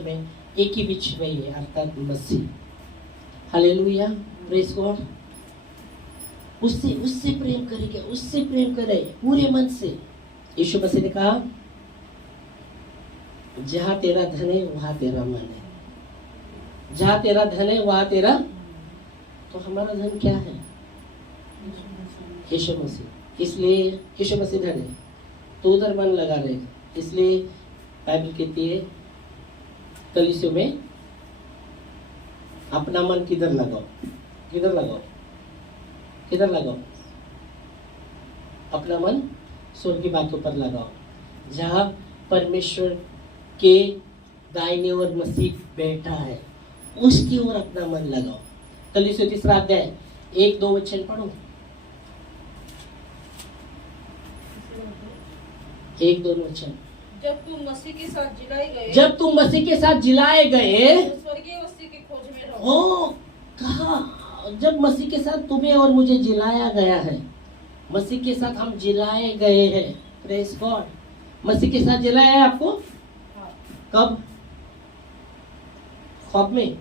में एक ही बीच में ही है, अर्थात मसीह। Hallelujah, praise God. उससे उससे प्रेम करेंगे, उससे प्रेम करें पूरे मन से। यीशु मसीह ने कहा जहां तेरा धन है वहां तेरा मन है। जहां तेरा धन है वहां तेरा, तो हमारा धन क्या है? यीशु मसीह। इसलिए यीशु मसीह धन है तो उधर मन लगा रहेगा। इसलिए बाइबल कहती है कलीसियों में अपना मन किधर लगाओ, किधर लगाओ, किधर लगाओ? अपना मन स्वर्ग की बातों पर लगाओ, जहां परमेश्वर के दाहिने ओर मसीह बैठा है, उसकी ओर अपना मन लगाओ। कलीसियों 3 अध्याय 1-2 वचन पढ़ो। 1-2 वचन। जब तुम मसीह के साथ जिलाए गए, जब तुम मसीह के साथ जिलाए गए, तो स्वर्गीय वस्तु की खोज में रहो। ओ कहा जब मसीह के साथ तुम्हें और मुझे जिलाया गया है, मसीह के साथ हम जिलाए गए हैं। Praise God. मसीह के साथ जिलाया है आपको हाँ, कब? ख्वाब में,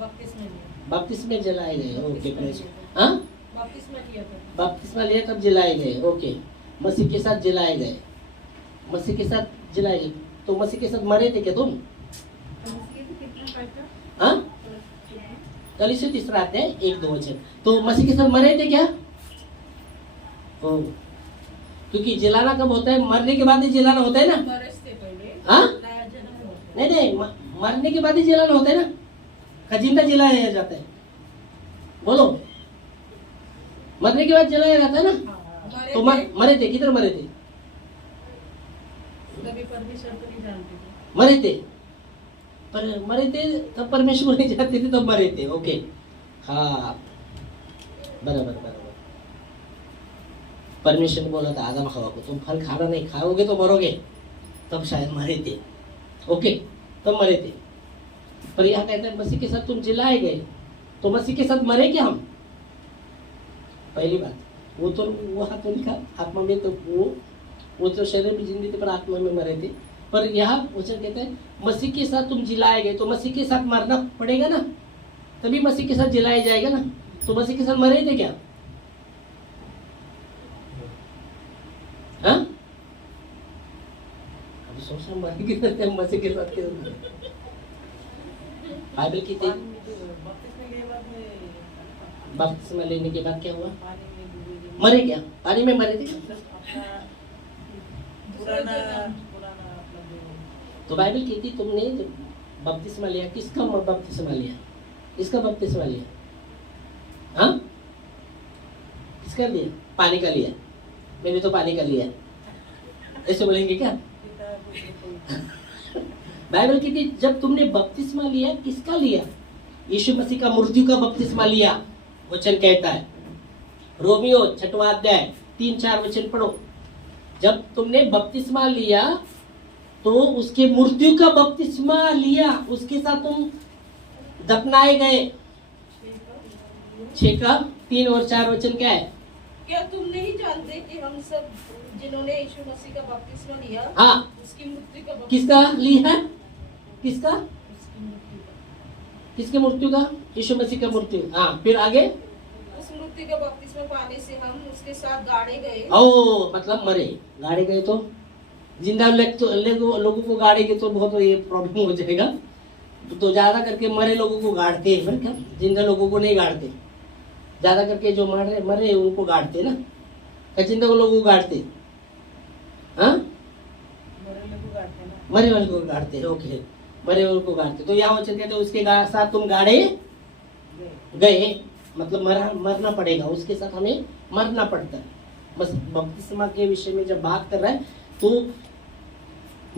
बपतिस्मा लिया। बपतिस्मा में जलाए गए। Okay praise. हाँ, बपतिस्मा लिया था। बपतिस्मा लिया तब जलाए गए। ओके, मसीह के साथ जलाए गए, मसीह के साथ जलाए गए। तो मसीह के साथ मरे थे क्या तुम? हाँ, कलीसियों 3 अध्याय 1-2 वचन। तो मसीह के साथ मरे थे क्या? ओ, क्योंकि जलाना कब होता है? मरने के बाद ही जलाना होता है ना? बरस से पहले हाँ? नया जन्म होता है। नहीं, मरने के बाद ही जलाना होता है ना? खजिंदा जलाया जाता है, बोलो। मरने के बाद जलाया जाता है ना? हमारे तो में मरे थे, किधर मरे थे? कभी परमेश्वर को नहीं जानते थे। मरे थे, पर मरे थे तब परमेश्वर नहीं जाते थे, तब मरे थे। ओके, हाँ, बराबर बराबर। परमेश्वर ने बोला था आदम हवा को तुम फल खाना नहीं खाओगे तो मरोगे, तब शायद मरे थे। ओके, तब मरे थे। पर यहाँ कहते हैं मसीह के साथ तुम जिलाए गए, तो मसीह के साथ मरे क्या हम? पहली बात वो तो वहां तो लिखा आत्मा में, तो वो तो शरीर में जिंदगी थे पर आत्मा में मरे थे। पर यहाँ वचन कहते हैं मसीह के साथ तुम जिलाए गए, तो मसीह के साथ मरना पड़ेगा ना, तभी मसीह के साथ जिलाया जाएगा ना। तो मसीह के साथ मरे थे क्या? हाँ, अब सोचा मरे के साथ मसीह के साथ क्या? बाइबल की बपतिस्मा लेने के बाद क्या हुआ? मरे क्या? पानी में मरे थे। तो बाइबल कहती तुमने जो बपतिस्मा लिया, किसका बपतिस्मा लिया? किसका बपतिस्मा लिया? हाँ, किसका लिया? पानी का लिया। मैंने तो पानी का लिया, ऐसे बोलेंगे क्या? बाइबल कहती जब तुमने बपतिस्मा लिया, किसका लिया? यीशु मसीह का मृत्यु का बपतिस्मा लिया, वचन कहता है। रोमियो 6वां अध्याय 3-4 वचन पढ़ो। जब तुमने बपतिस्मा लिया तो उसके मृत्यु का बपतिस्मा लिया, उसके साथ तुम दफनाए गए। 6 का 3 और 4 वचन क्या है? क्या तुम नहीं जानते कि हम सब जिन्होंने यीशु मसीह का बपतिस्मा लिया, हाँ, उसकी मृत्यु का किसका लिया है? किसका? उसकी मृत्यु का, किसके मृत्यु का? यीशु मसीह का मृत्यु। हाँ, फिर आगे उस मृत्यु का बपतिस्मा पाने से हम उसके साथ गाड़े गए। ओ, मतलब मरे, गाड़े गए। तो जिंदा लोगों को गाड़ेंगे तो बहुत ये प्रॉब्लम हो जाएगा। तो ज्यादा करके मरे लोगों को गाड़ते हैं, क्या जिंदा लोगों को नहीं गाड़ते। ज्यादा करके जो मरे उनको गाड़ते ना, जिंदा को लोगों को गाड़ते। हाँ, मरे वाले को गाड़ते हैं। ओके, मरे वाले को गाड़ते। तो यहाँ वचन कहते उसके साथ तुम गाड़े गए, मतलब मरना पड़ेगा, उसके साथ हमें मरना पड़ता है। बस बपतिस्मा के विषय में जब बात कर रहा है तो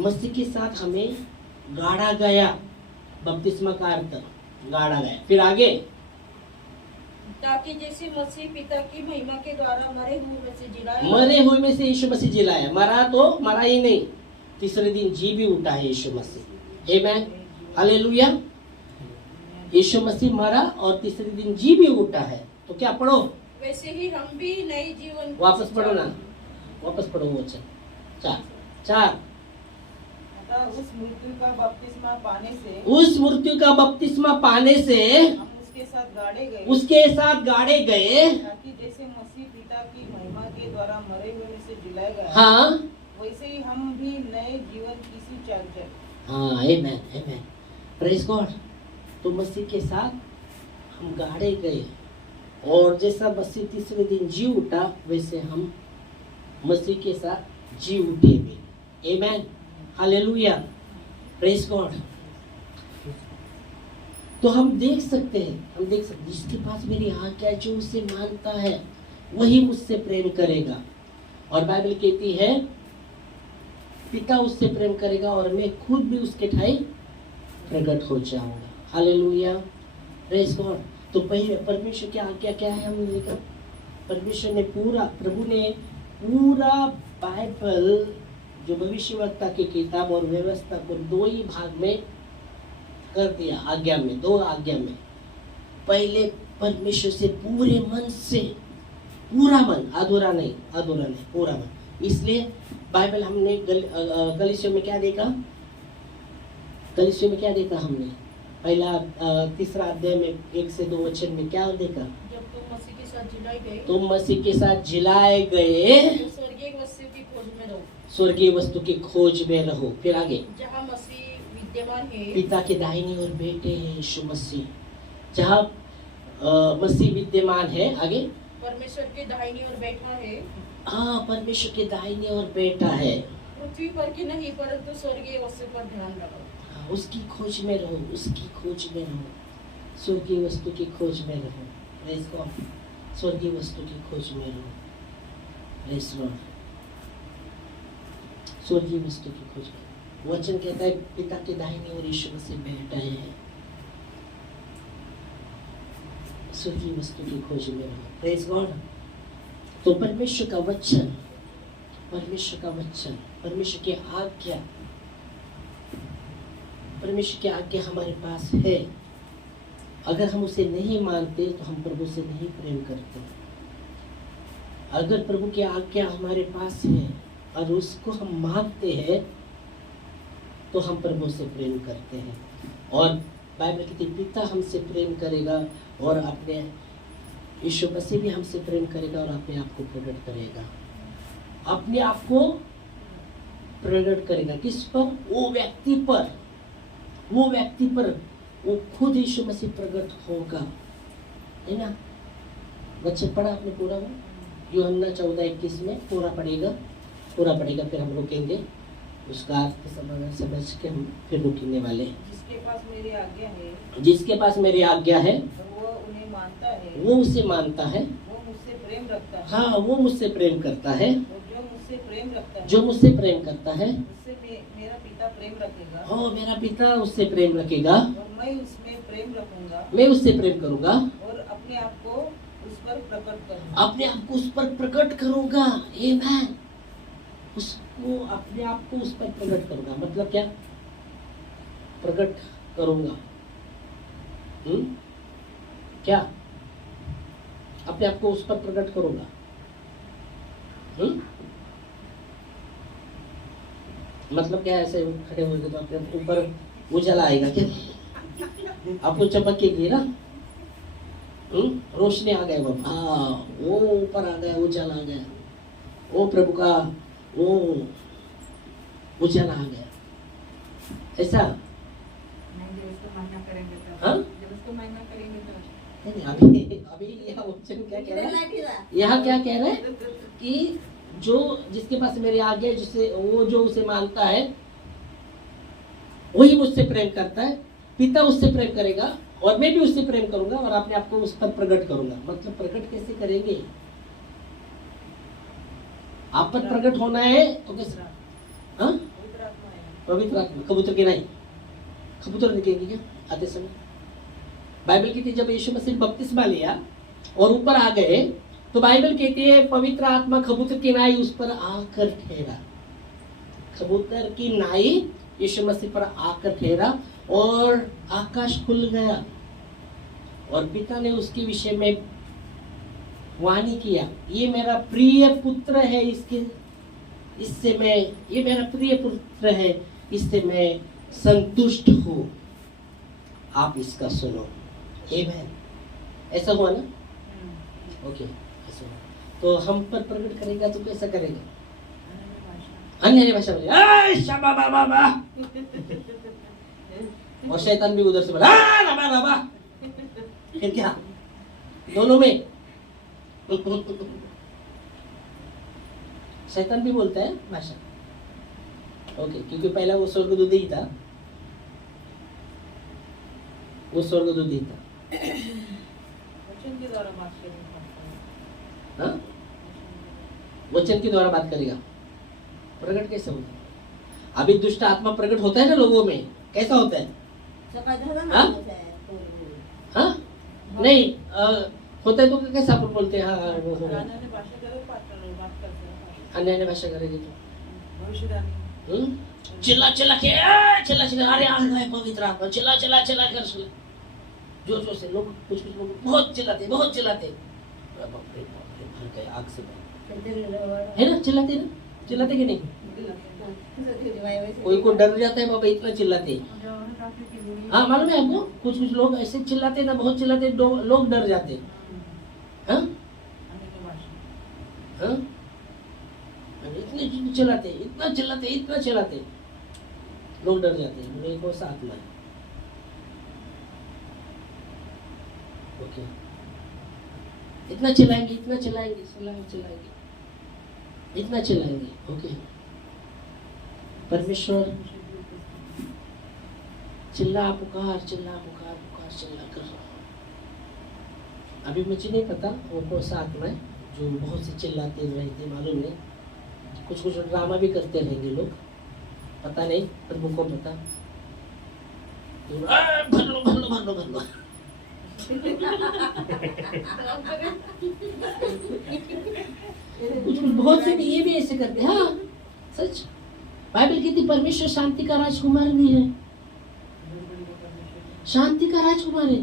मसीह के साथ हमें गाड़ा गया। बपतिस्मा का अर्थ गाड़ा गया। फिर आगे, ताकि जैसे मसीह पिता की महिमा के द्वारा मरे हुए में से जिलाया, मरे हुए में से यीशु मसीह जिलाया। मरा तो मरा ही नहीं, तीसरे दिन जी भी उठा है यीशु मसीह। आमेन, हालेलुया। यीशु मसीह मरा और तीसरे दिन जी भी उठा है। तो क्या पढ़ो? वैसे ही हम भी नए जीवन वापस पढ़ो ना, वापस पढ़ो वचन 4। उस मृत्यु का बपतिस्मा पाने से उस मृत्यु का बपतिस्मा पाने से हम उसके साथ गाड़े गए, उसके साथ गाड़े गए। ताकि जैसे मसीह पिता की महिमा के द्वारा मरे हुए में से जिलाया गया, हाँ वैसे ही हम भी नए जीवन किसी चाल चल। हाँ, आमेन आमेन, प्रेज गॉड। तो मसीह के साथ हम गाड़े गए, और जैसा मसीह तीसरे दिन जी उठा, वैसे हम मसीह के साथ जी उठे भी। आमेन, हालेलुया, प्रेज गॉड। तो हम देख सकते हैं, जिसके पास मेरी आज्ञा है, जो उसे मानता है, वही मुझसे प्रेम करेगा। और बाइबल कहती है पिता उससे प्रेम करेगा और मैं खुद भी उसके ठाई प्रकट हो जाऊंगा। Hallelujah, praise God. तो पहले परमेश्वर की आज्ञा क्या है हमने देखा। परमेश्वर ने प्रभु ने पूरा बाइबल, जो भविष्यवक्ता की किताब और व्यवस्था को दो ही भाग में कर दिया, आज्ञा में, दो आज्ञा में। पहले परमेश्वर से पूरे मन से, पूरा मन, अधूरा नहीं, पूरा मन। इसलिए बाइबल हमने गलीसियों में क्या देखा, हमने पहला तीसरा अध्याय में 1 से 2 वचन में क्या देखा। जब तुम मसीह के साथ जिलाए गए, तुम मसीह के साथ जिलाए गए, तो स्वर्गीय वस्तु की खोज में रहो, स्वर्गीय वस्तु की खोज में रहो। फिर आगे, जहाँ मसीह विद्यमान है, पिता के दाहिनी ओर बैठे हैं यीशु मसीह। जहाँ मसीह विद्यमान है, आगे, परमेश्वर के दाहिनी ओर बैठा है, हाँ, परमेश्वर के दाहिनी ओर बैठा है। पृथ्वी पर की नहीं, परंतु स्वर्गीय वस्तु पर ध्यान रखो। हाँ, उसकी खोज में रहो, उसकी खोज में रहो, स्वर्गीय वस्तु की खोज में रहो। प्रेज गॉड, स्वर्गीय वस्तु की खोज में रहो। प्रेज गॉड, स्वर्गीय वस्तु की खोज में। वचन कहता है पिता के दाहिनी ओर यीशु मसीह बैठा है, स्वर्गीय वस्तु की खोज में रहो। Praise God. तो परमेश्वर का वचन, परमेश्वर की आज्ञा, हमारे पास है। अगर हम उसे नहीं मानते तो हम प्रभु से नहीं प्रेम करते। अगर प्रभु की आज्ञा हमारे पास है और उसको हम मानते हैं, तो हम प्रभु से प्रेम करते हैं। और बाइबल कहती है पिता हमसे प्रेम करेगा और अपने यीशु मसीह भी हमसे प्रेम करेगा और अपने आप को प्रकट करेगा। अपने आप को प्रकट करेगा किस पर? वो व्यक्ति पर वो खुद यीशु मसीह प्रकट होगा, है ना। बच्चे पढ़ा आपने पूरा वो यूहन्ना 14:21 में पूरा पढ़ेगा, फिर हम रुकेंगे, उसका अर्थ समझ के हम फिर रुकने वाले हैं। जिसके पास मेरी आज्ञा है, जिसके पास मेरी आज्ञा है, वो उन्हें मानता है, वो उसे मानता है, वो मुझसे प्रेम रखता है, हाँ, वो मुझसे प्रेम करता है, और जो मुझसे प्रेम रखता है, जो मुझसे प्रेम करता है, उससे मेरा पिता प्रेम रखेगा, हाँ, मेरा पिता उससे प्रेम रखेगा, और मैं उसमें प्रेम रखूंगा, मैं उससे प्रेम करूंगा, और अपने आप को उस पर प्रकट करूंगा। अपने आप को उस पर प्रकट करूंगा। आमीन। उसको अपने आप को उस पर प्रकट करूंगा, मतलब क्या? प्रकट करूंगा, क्या? अपने आप को उस पर प्रकट करूंगा। मतलब क्या? ऐसे खड़े होंगे तो अपने ऊपर उजाला आएगा क्या? आपको चमकेगी ना, रोशनी आ गया बाबा, हाँ, वो ऊपर आ गया, उजाला आ गया, वो प्रभु का वो उजाला आ गया, ऐसा। नहीं, जब उसको मानना करेंगे तो, हाँ? जब उसको मानना करेंगे तो नहीं, अभी यहाँ वचन क्या कह रहा है? यहाँ क्या कह रहा है कि जो जिसके पास मेरी आज्ञा है, जिसे वो जो उसे मानता है, वही मुझसे प्रेम करता है। पिता उससे प्रेम करेगा और मैं भी उससे प्रेम करूंगा और अपने आप को उस पर प्रकट करूंगा। मतलब प्रकट कैसे करेंगे? आप पर प्रकट होना है तो कैसे? हाँ, पवित्र आत्मा। कबूतर की नहीं, कबूतर दिखेगी क्या आते समय? बाइबल कहती है जब यीशु मसीह बपतिस्मा लिया और ऊपर आ गए, तो बाइबल कहती है पवित्र आत्मा कबूतर की नाई उस पर आकर ठहरा। कबूतर की नाई यीशु मसीह पर आकर ठहरा और आकाश खुल गया और पिता ने उसके विषय में वाणी किया, ये मेरा प्रिय पुत्र है, इससे मैं, ये मेरा प्रिय पुत्र है, इससे मैं संतुष्ट हूँ, आप इसका सुनो। आमीन। ऐसा हुआ ना? ओके, ऐसा हुआ। तो हम पर प्रकट करेगा तो कैसा करेगा? अन्य भाषा बोले और शैतान भी उधर से बोला रबा रबा। फिर क्या? दोनों में शैतान भी बोलता है भाषा। ओके, क्योंकि पहला वो स्वर्गदूत ही था, वो स्वर्गदूत ही था। वचन के द्वारा बात करेगा। हाँ? वचन के द्वारा बात करेगा। प्रकट कैसे होता है? अभी दुष्ट आत्मा प्रकट होता है ना लोगों में, कैसा होता है? हाँ? हाँ? नहीं होता है तो कैसा अपन बोलते हैं? हाँ वो होगा। अन्य भाषा करो, बात करते हैं। अन्य भाषा करेगी तो भविष्यवाणी। चिल्ला चिल्ला के चिल्ला चिल्ला, अरे आ गए पवित्र आत्मा, चिल्ला चिल्ला चिल्ला कर सुना। जोर जोर से लोग, कुछ कुछ लोग बहुत चिल्लाते, बहुत चिल्लाते, बाप रे भर गए आग से, है ना? चिल्लाते ना, चिल्लाते कि नहीं? कोई को डर जाता है बाबा इतना चिल्लाते। हाँ मालूम है आपको, कुछ कुछ लोग ऐसे चिल्लाते ना, बहुत चिल्लाते, लोग डर जाते। हाँ हाँ, इतने चिल्लाते, इतना चिल्लाते, इतना चिल्लाते, लोग डर जाते हैं। बोले कौन सा आत्मा है? ओके, इतना चिल्लाएंगे, इतना चिल्लाएंगे, चिल्लाएंगे, इतना चिल्लाएंगे। ओके, परमेश्वर चिल्ला पुकार, चिल्ला पुकार, पुकार चिल्ला कर रहा हूँ। अभी मुझे नहीं पता वो कौन सा आत्मा है जो बहुत से चिल्लाते रहते, मालूम नहीं। कुछ कुछ ड्रामा भी करते रहेंगे लोग, पता नहीं, प्रभु को पता। भर लो भर लो भर लो भर लो। कुछ बहुत से ये भी ऐसे करते हैं। हाँ सच, बाइबल कहती परमेश्वर शांति का राजकुमार भी है, शांति का राजकुमार है।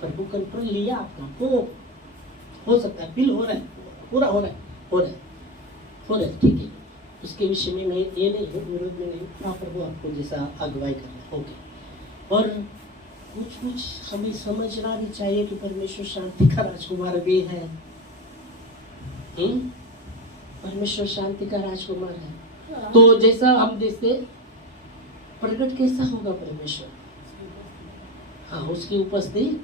प्रभु कंट्रोल लिया आपका, वो हो सकता है, फील हो रहा है, पूरा हो रहा है, हो रहा है, हो रहा है, ठीक है। उसके विषय में मैं ये नहीं हूँ, विरोध में नहीं, हाँ प्रभु आपको जैसा अगुवाई कर रहा है। ओके, और कुछ कुछ हमें समझना भी चाहिए कि परमेश्वर शांति का राजकुमार भी है। परमेश्वर शांति का राजकुमार है। तो जैसा हम देखते, प्रकट कैसा होगा परमेश्वर? हाँ, उसकी उपस्थिति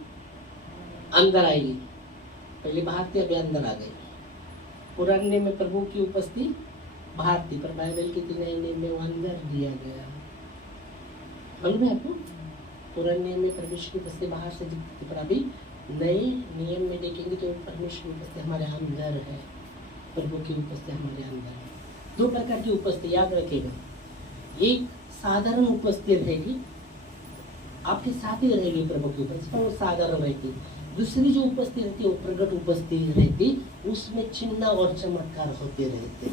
अंदर आएगी। पहले बाहर थी, अभी अंदर आ गई। पुराने में प्रभु की उपस्थिति बाहर थी, पर बाइबल के नए नियम में वो अंदर दिया गया। मालूम है आपको? पुराने में परमेश्वर की उपस्थिति बाहर से दिखती थी, पर अभी नए नियम में देखेंगे तो परमेश्वर की उपस्थिति हमारे अंदर है। प्रभु की उपस्थिति हमारे अंदर है। दो प्रकार की उपस्थिति याद रखेगा। एक साधारण उपस्थिति रहेगी, आपके साथ ही रहेगी प्रभु की उपस्थिति, वो साधारण रहती। दूसरी जो उपस्थिति रहती है वो प्रकट उपस्थिति रहती, उसमें चिन्ह और चमत्कार होते रहते,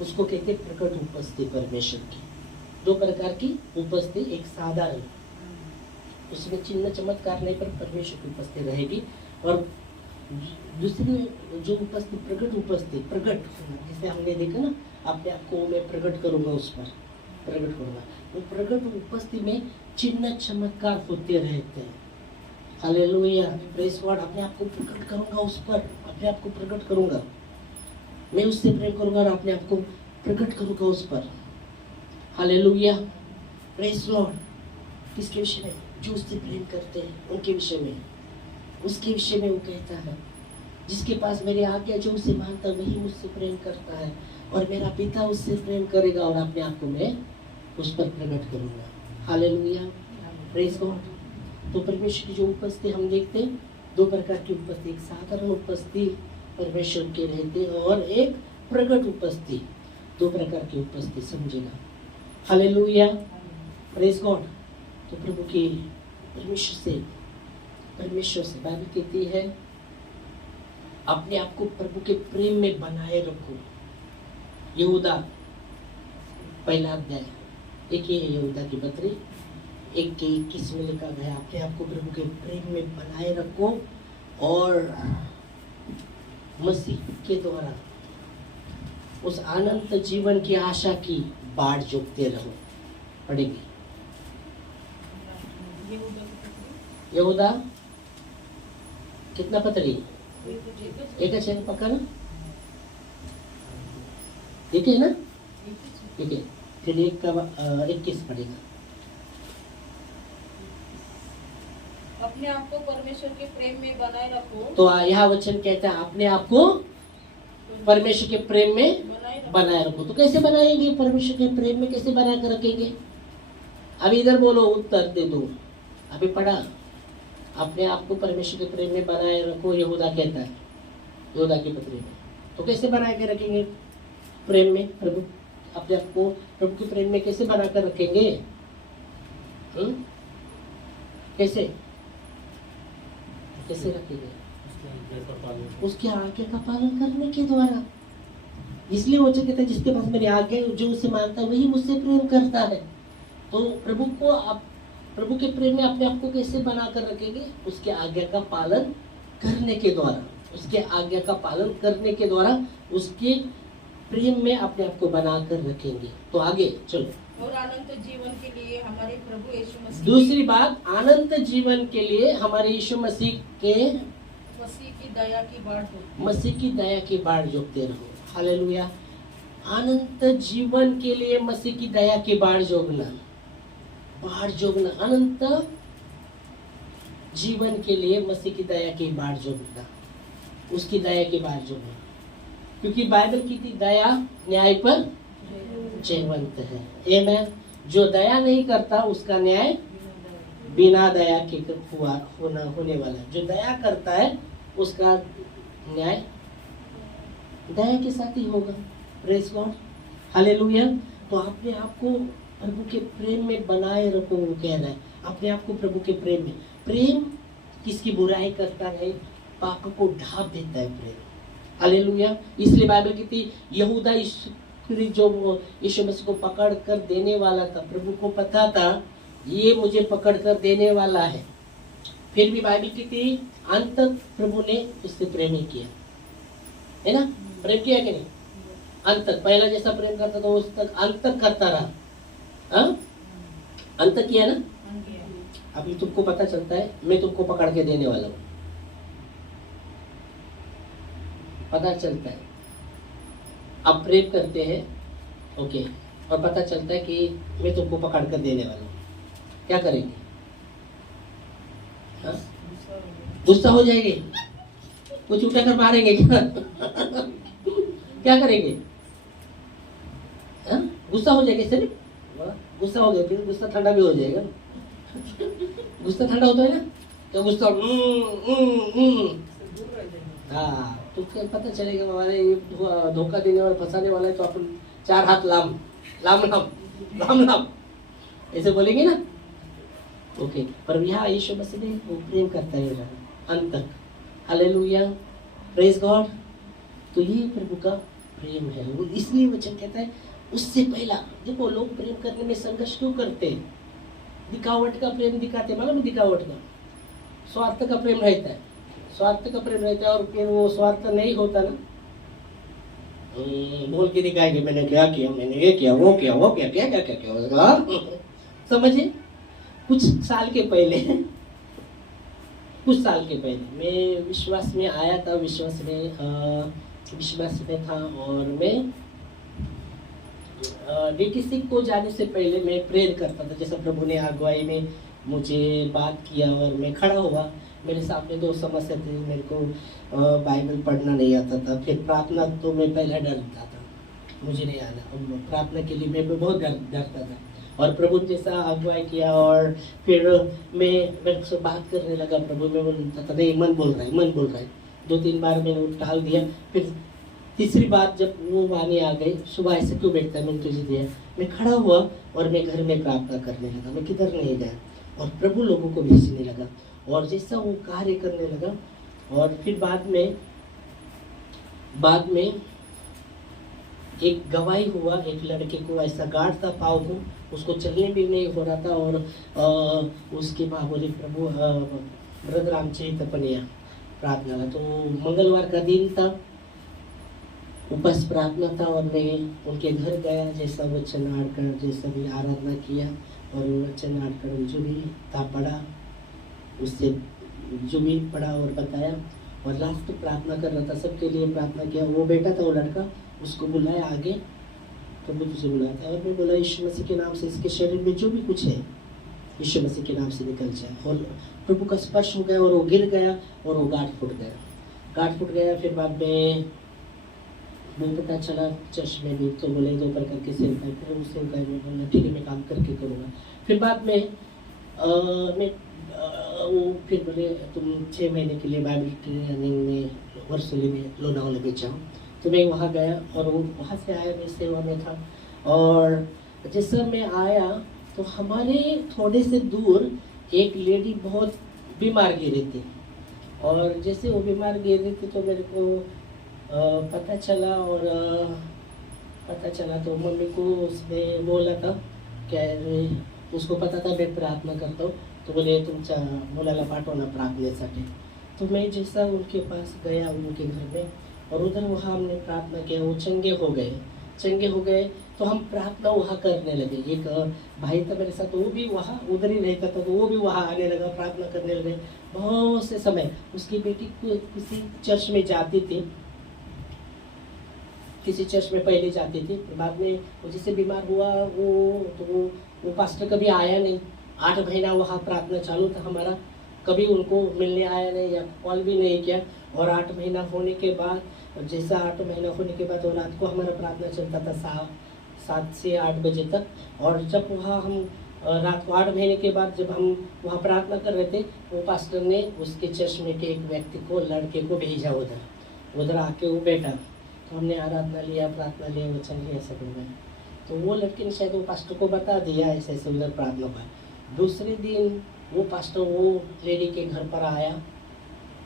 उसको कहते प्रकट उपस्थिति परमेश्वर की। दो प्रकार की उपस्थिति, एक साधारण, उसमें चिन्ह चमत्कार नहीं पर परमेश्वर की उपस्थिति रहेगी, और दूसरी जो उपस्थिति प्रकट उपस्थिति, प्रकट जैसे हमने देखा ना, अपने आप को मैं प्रकट करूंगा, उस पर प्रकट करूंगा। वो प्रकट उपस्थिति में चिन्ह चमत्कार होते रहते हैं। Hallelujah, praise God. अपने आप को प्रकट करूंगा उस पर, अपने आप को प्रकट करूंगा, मैं उससे प्रेम करूंगा और अपने आप को प्रकट करूंगा उस पर। Hallelujah, praise Lord. किसके विषय में? जो उससे प्रेम करते हैं उनके विषय में, उसके विषय में वो कहता है, जिसके पास मेरी आज्ञा, जो उसे मानता वही मुझसे प्रेम करता है, और मेरा पिता उससे प्रेम करेगा, और अपने आप को मैं उस पर प्रकट करूंगा। Hallelujah, praise God. तो परमेश्वर की जो उपस्थिति हम देखते हैं, दो प्रकार की उपस्थिति, एक साधारण उपस्थिति परमेश्वर के रहते हैं, और एक प्रकट उपस्थिति। दो प्रकार की उपस्थिति, समझेगा। Hallelujah, praise God. तो प्रभु की परमेश्वर से बाइबल कहती है, अपने आप को प्रभु के प्रेम में बनाए रखो। यहूदा पहला अध्याय, एक ही है यहूदा की पत्री, 1:21 में लिखा गया, अपने आप को प्रभु के प्रेम में बनाए रखो, और मसीह के द्वारा उस अनंत जीवन की आशा की बाढ़ जोतते रहो। पड़ेगी यहूदा कितना पत्री? एक है, चैन पक्का ना? ठीक है ना? ठीक है, फिर 1:21 पड़ेगा। अपने आप को परमेश्वर के प्रेम में बनाए रखो। तो यह वचन कहता है अपने आप को परमेश्वर के प्रेम में बनाए रखो। तो कैसे बनाएंगे? परमेश्वर के प्रेम में कैसे बना कर रखेंगे? अभी इधर बोलो, उत्तर दे दो। अभी पढ़ा, अपने आप को परमेश्वर के प्रेम में बनाए रखो, यहूदा कहता है, यहूदा की पत्री में। तो कैसे बना के रखेंगे प्रेम में? प्रभु अपने आप को प्रभु के प्रेम में कैसे बना कर रखेंगे? कैसे कैसे रखेंगे? उसकी आज्ञा का पालन करने के द्वारा। इसलिए वो कहता है जिसके पास मेरी आज्ञा है, जो उसे मानता है वही मुझसे प्रेम करता है। तो प्रभु को आप प्रभु के प्रेम में अपने आप को कैसे बना कर रखेंगे? उसके आज्ञा का पालन करने के द्वारा, उसके आज्ञा का पालन करने के द्वारा उसके प्रेम में अपने आप को बना कर रखेंगे। तो आगे चलो। और अनंत जीवन के लिए हमारे प्रभु यीशु मसीह दूसरी बात, अनंत जीवन के लिए हमारे यीशु मसीह की दया की बाढ़ हो। मसीह की दया की बाढ़ जोगते रहो। हालेलुया। अनंत जीवन के लिए मसीह की दया की बाढ़ जोगना, अनंत जीवन के लिए मसीह की दया की बाढ़ जोगना, उसकी दया की बाढ़ जोगना। क्योंकि बाइबल की दया न्याय पर जयवंत है। आमीन। जो दया नहीं करता उसका न्याय बिना दया के होने वाला है। जो दया करता है उसका न्याय दया के साथ ही होगा। प्रेज गॉड, हालेलुया। तो अपने आप को प्रभु के प्रेम में बनाए रखो, वो कह रहा है। अपने आप को प्रभु के प्रेम में। प्रेम किसकी बुराई करता है? पाप को ढांप देता है प्रेम। हालेलुया। इसलिए बाइबल कहती यहूदा जो यीशु मसीह को पकड़ कर देने वाला था, प्रभु को पता था ये मुझे पकड़ कर देने वाला है, फिर भी बाइबल कहती अंत तक प्रभु ने उससे प्रेम ही किया, है ना? प्रेम किया कि नहीं? अंत तक। पहला जैसा प्रेम करता था उस तक अंत तक करता रहा। अंत तक किया ना? अभी तुमको पता चलता है मैं तुमको पकड़ के देने वाला हूँ, पता चलता है। अब प्रेम करते हैं, ओके, और पता चलता है कि मैं तुमको पकड़ कर देने वाला हूँ, क्या करेंगे? गुस्सा हो जाएंगे? कुछ उठा कर मारेंगे क्या? क्या करेंगे? गुस्सा हो जाएगा इससे? गुस्सा हो गया, फिर गुस्सा ठंडा भी हो जाएगा। गुस्सा ठंडा होता है ना, तो गुस्सा हाँ, तो फिर पता चलेगा हमारे ये धोखा देने वाला, फंसाने वाला है, तो अपन 4 हाथ लाम लाम लाम लाम लाम ऐसे बोलेंगे ना। ओके, पर यहाँ यीशु मसीह ने वो प्रेम करता है अंत तक। Hallelujah, praise God. तो ये प्रभु का प्रेम है। वो इसलिए वचन कहता है उससे पहला। देखो लोग प्रेम करने में संघर्ष क्यों करते हैं? दिखावट का प्रेम दिखाते, मालूम? दिखावट का, स्वार्थ का प्रेम रहता है, स्वार्थ का प्रेम रहता है। और फिर वो स्वार्थ नहीं होता ना, बोल के दिखाएंगे मैंने क्या किया, मैंने ये किया, वो किया, वो क्या क्या क्या क्या क्या। समझिए, कुछ साल के पहले मैं विश्वास में आया था, विश्वास में था, और मैं DTC को जाने से पहले मैं प्रेयर करता था। जैसा प्रभु ने अगुवाई में मुझे बात किया और मैं खड़ा हुआ, मेरे सामने 2 समस्या थी। मेरे को बाइबल पढ़ना नहीं आता था, फिर प्रार्थना तो मैं पहले डरता था, मुझे नहीं आना। प्रार्थना के लिए मैं बहुत डरता था, और प्रभु ने जैसा अगुवाई किया और फिर मेरे से बात करने लगा। प्रभु में बोलता था नहीं, मन बोल रहा है। 2-3 बार मैंने टाल दिया। फिर तीसरी बात जब वो वाणी आ गई, सुबह ऐसे क्यों बैठता है, मैंने तुझे दिया। मैं खड़ा हुआ और मैं घर में प्रार्थना करने लगा, मैं किधर नहीं गया, और प्रभु लोगों को भेजने लगा। और जैसा वो कार्य करने लगा, और फिर बाद में एक गवाही हुआ। एक लड़के को ऐसा गाड़ था पाँव को, उसको चलने भी नहीं हो रहा था, और उसके माँ बोली प्रभु ब्रदर आमचे तपनिया प्रार्थना था। तो मंगलवार का दिन था, उपवास प्रार्थना था, और मैं उनके घर गया। जैसा वचन आड़कर जैसा भी आराधना किया, और वचन आड़कर जो भी था पढ़ा, उससे जो भी पढ़ा और बताया, और लास्ट प्रार्थना कर रहा था, सबके लिए प्रार्थना किया। वो बेटा था, वो लड़का, उसको बुलाया आगे, प्रभु तुझे बुलाता है, और मैं बोला यीशु मसीह के नाम से इसके शरीर में जो भी कुछ है यीशु मसीह के नाम से निकल जाए। और प्रभु का स्पर्श हो गया और वो गिर गया और वो गांठ फूट गया। फिर बाद में मुझे पता चला चर्च में भी, तो बोले दो पर करके सिर का, फिर उससे मैं बोला ठीक है मैं काम करके करूँगा। फिर बाद में वो फिर बोले तुम 6 महीने के लिए बाइबल ट्रेनिंग में वर्सोली में लोनावाला में जाओ। तो मैं वहाँ गया और वो वहाँ से आया, मैं सेवा में था। और जिस समय मैं आया तो हमारे थोड़े से दूर एक लेडी बहुत बीमार गिरी थी, और जैसे वो बीमार गिर रही थी तो मेरे को पता चला तो मम्मी को उसने बोला था, क्या उसको पता था मैं प्रार्थना करता हूँ, तो बोले तुमच्या मुलाला पाठवा ना प्रार्थनेसाठी। तो मैं जैसा उनके पास गया उनके घर में, और उधर वहाँ हमने प्रार्थना किया, वो चंगे हो गए तो हम प्रार्थना वहाँ करने लगे। एक भाई था मेरे साथ, वो भी वहाँ उधर ही रहता था, तो वो भी वहाँ आने लगा, प्रार्थना करने लगे। बहुत से समय उसकी बेटी किसी चर्च में जाती थी, किसी चर्च में पहले जाती थी, बाद में वो जिससे बीमार हुआ वो पास्टर कभी आया नहीं। 8 महीना वहाँ प्रार्थना चालू था हमारा, कभी उनको मिलने आया नहीं या कॉल भी नहीं किया। और 8 महीना होने के बाद, जैसा 8 महीना होने के बाद, और रात को हमारा प्रार्थना चलता था 7 से 8 बजे तक। और जब वहाँ हम रात को 8 महीने के बाद जब हम वहाँ प्रार्थना कर रहे थे, वो पास्टर ने उसके चर्च में के एक व्यक्ति को, लड़के को भेजा उधर आके वो बैठा। तो हमने आराधना लिया, प्रार्थना लिया, वचन लिया, सब हो गया। तो वो लड़के ने शायद वो पास्टर को बता दिया ऐसे ऐसे उधर प्रार्थना का। दूसरे दिन वो पास्टर वो लेडी के घर पर आया,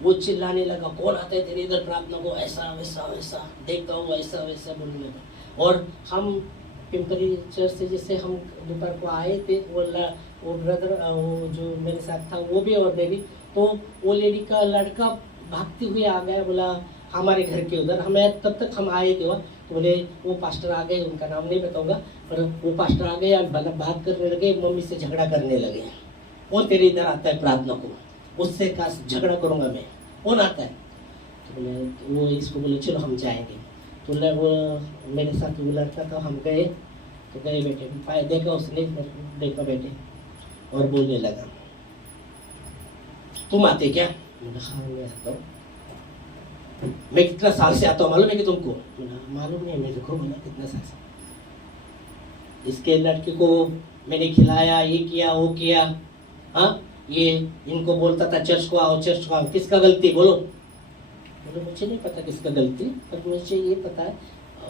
वो चिल्लाने लगा, कौन आता है तेरे इधर प्रार्थना को, ऐसा वैसा देखता हूँ, ऐसा वैसा बोलने लगा। और हम पिंपरी चर्च से जैसे हम दोपहर को आए थे, वो ब्रदर वो जो मेरे साथ था वो भी और मैं भी, तो वो लेडी का लड़का भागते हुए आ गया, बोला हमारे घर के उधर। हमें तब तक हम आए थे वहाँ, तो बोले वो पास्टर आ गए, उनका नाम नहीं बताऊंगा, पर वो पास्टर आ गए और बात करने लगे, मम्मी से झगड़ा करने लगे। वो तेरे इधर आता है प्रार्थना को, उससे का झगड़ा करूंगा मैं, कौन आता है? तो बोले वो इसको बोले चलो हम जाएंगे। तो वो मेरे साथ वो लड़का था, हम गए, तो गए बेटे, देखा उसने, देखा बेटे, और बोलने लगा तुम आते क्या? हाँ मैं आता हूँ। मैं कितना साल से आता हूँ मालूम है कि तुमको? मालूम नहीं मेरे को। बोला कितना साल से? इसके लड़के को मैंने खिलाया, ये किया वो किया। हाँ, ये इनको बोलता था चर्च को आओ। किसका गलती बोलो? बोले मुझे नहीं पता किसका गलती, पर मुझे ये पता है।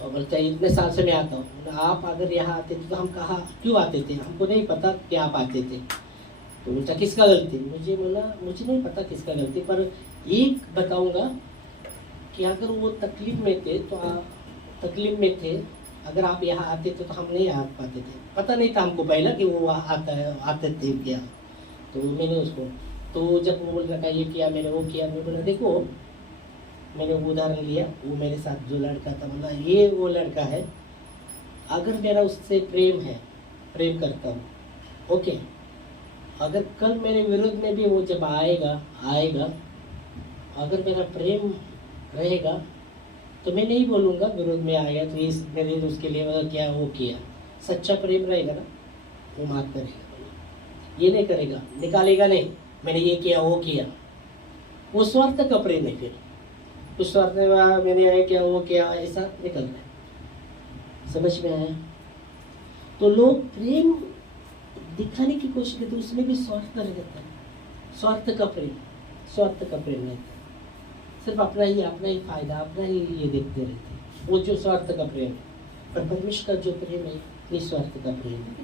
बोलता है इतने साल से मैं आता हूँ। आप अगर यहाँ आते थे तो हम कहा क्यों आते थे? हमको नहीं पता कि आप आते थे। तो बोलता किसका गलती? मुझे बोला मुझे नहीं पता किसका गलती, पर एक बताऊंगा कि अगर वो तकलीफ में थे, अगर आप यहाँ आते थे तो हम नहीं आ पाते थे। पता नहीं था हमको पहला कि वो आते थे क्या। तो मैंने उसको, तो जब वो बोल रहा ये किया मैंने, वो किया, मैं बोला देखो, मैंने वो उदाहरण लिया, वो मेरे साथ जो लड़का था, बोला ये वो लड़का है, अगर मेरा उससे प्रेम करता हूँ, ओके, अगर कल मेरे विरोध में भी वो जब आएगा, अगर मेरा प्रेम रहेगा तो मैं नहीं बोलूँगा विरोध में आया तो इस मेरे उसके लिए क्या वो किया। सच्चा प्रेम रहेगा ना, वो माफ करेगा, ये नहीं करेगा, निकालेगा नहीं मैंने ये किया वो किया। वो स्वार्थ का प्रेम है। फिर उस स्वार्थ में मैंने ये किया वो किया, ऐसा निकल रहा है। समझ में आया? तो लोग प्रेम दिखाने की कोशिश करते, उसमें भी स्वार्थ रहता है। स्वार्थ का प्रेम रहता है, सिर्फ अपना ही फायदा, अपना ही ये देखते रहते हैं, वो जो स्वार्थ का प्रेम है। पर परमेश्वर का जो प्रेम है निस्वार्थ का प्रेम है।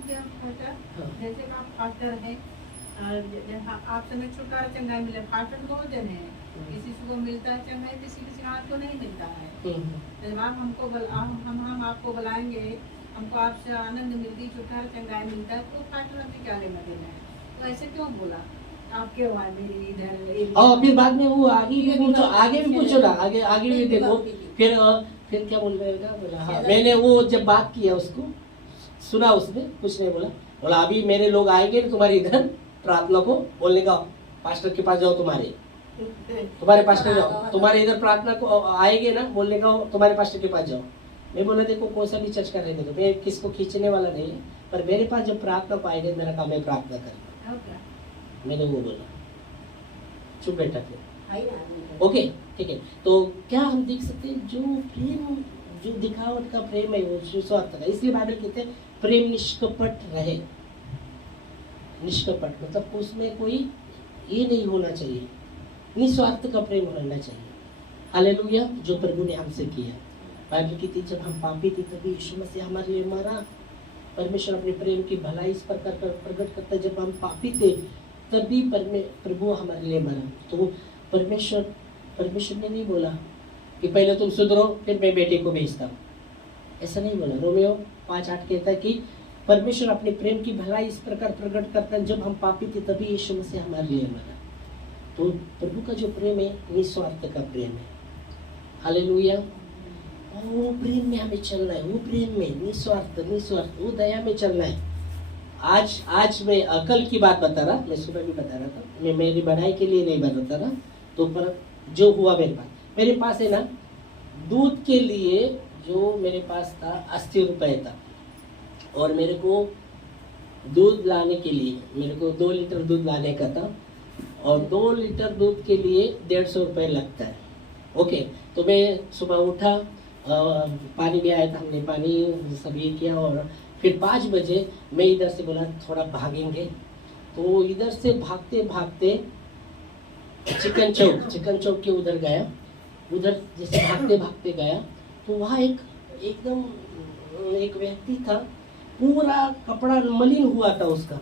जैसे आप फास्टर हैं, आप समय छुटकारा चंगाई मिले, फास्टर बहुत जन है, किसी को मिलता है चंगाई, किसी हाथ को नहीं मिलता है। जब आप हमको हम आपको बुलाएंगे, हमको आपसे आनंद मिलती, छुटकारा चंगाई मिलता है, तो फास्टर आपकी क्या लेना देना है? तो ऐसे क्यों बोला? आपके मेरी इधर और फिर बाद में वो आगे भी पूछो ना, आगे भी देखो। फिर क्या बोल रहेगा? बोला हाँ, मैंने वो जब बात किया उसको सुना, उसने कुछ नहीं बोला। बोला अभी मेरे लोग आएंगे तुम्हारे इधर प्रार्थना को बोलने का, पास्टर के पास जाओ, तुम्हारे पास्टर जाओ, तुम्हारे इधर प्रार्थना को आएंगे ना बोलने का, तुम्हारे पास्टर के पास जाओ। मैं बोला देखो कौन सा भी चर्च का रहने दो, मैं किसको खींचने वाला नहीं है, पर मेरे पास जब प्रार्थना को आएंगे मेरा काम है प्रार्थना करना। मैंने वो बोला, चुप बैठा फिर। ओके ठीक है, तो क्या हम देख सकते हैं जो प्रेम, जो दिखावट का प्रेम है वो निस्वार्थ का, इसलिए बाइबल कहते हैं प्रेम निष्कपट रहे। निष्कपट मतलब उसमें कोई ये नहीं होना चाहिए, निस्वार्थ का प्रेम होना चाहिए। हालेलुया, जो प्रभु ने हमसे किया। बाइबल कहती है जब हम पापी थे तभी यीशु मसीह हमारे लिए मरा। परमेश्वर अपने प्रेम की भलाई इस प्रकार प्रकट करता है, जब हम पापी थे तभी प्रभु हमारे लिए मरा। तो परमेश्वर ने नहीं बोला कि पहले तुम सुधरो फिर मैं बेटे को भेजता हूँ, ऐसा नहीं बोला। रोमियो 5:8 कहता है कि परमेश्वर अपने प्रेम की भलाई इस प्रकार प्रकट करता है, जब हम पापी थे तभी यीशु मसीह हमारे लिए मरा। तो प्रभु का जो प्रेम है निस्वार्थ का प्रेम है। हालेलुया, वो प्रेम में हमें चलना है, वो प्रेम में निस्वार्थ, वो दया में चलना है। आज मैं कल की बात बता रहा, मैं सुबह भी बता रहा था, मैं मेरी बढ़ाई के लिए नहीं बता रहा, तो पर जो हुआ मेरे पास है ना, दूध के लिए जो मेरे पास था 80 रुपए था, और मेरे को दूध लाने के लिए मेरे को 2 लीटर दूध लाने का था, और 2 लीटर दूध के लिए 150 रुपये लगता है। ओके, तो मैं सुबह उठा, पानी भी आया था, हमने पानी सब ये किया, और फिर 5 बजे मैं इधर से बोला थोड़ा भागेंगे, तो इधर से भागते भागते चिकन चौक के उधर गया। उधर जैसे भागते भागते गया तो वहाँ एक व्यक्ति था, पूरा कपड़ा मलिन हुआ था, उसका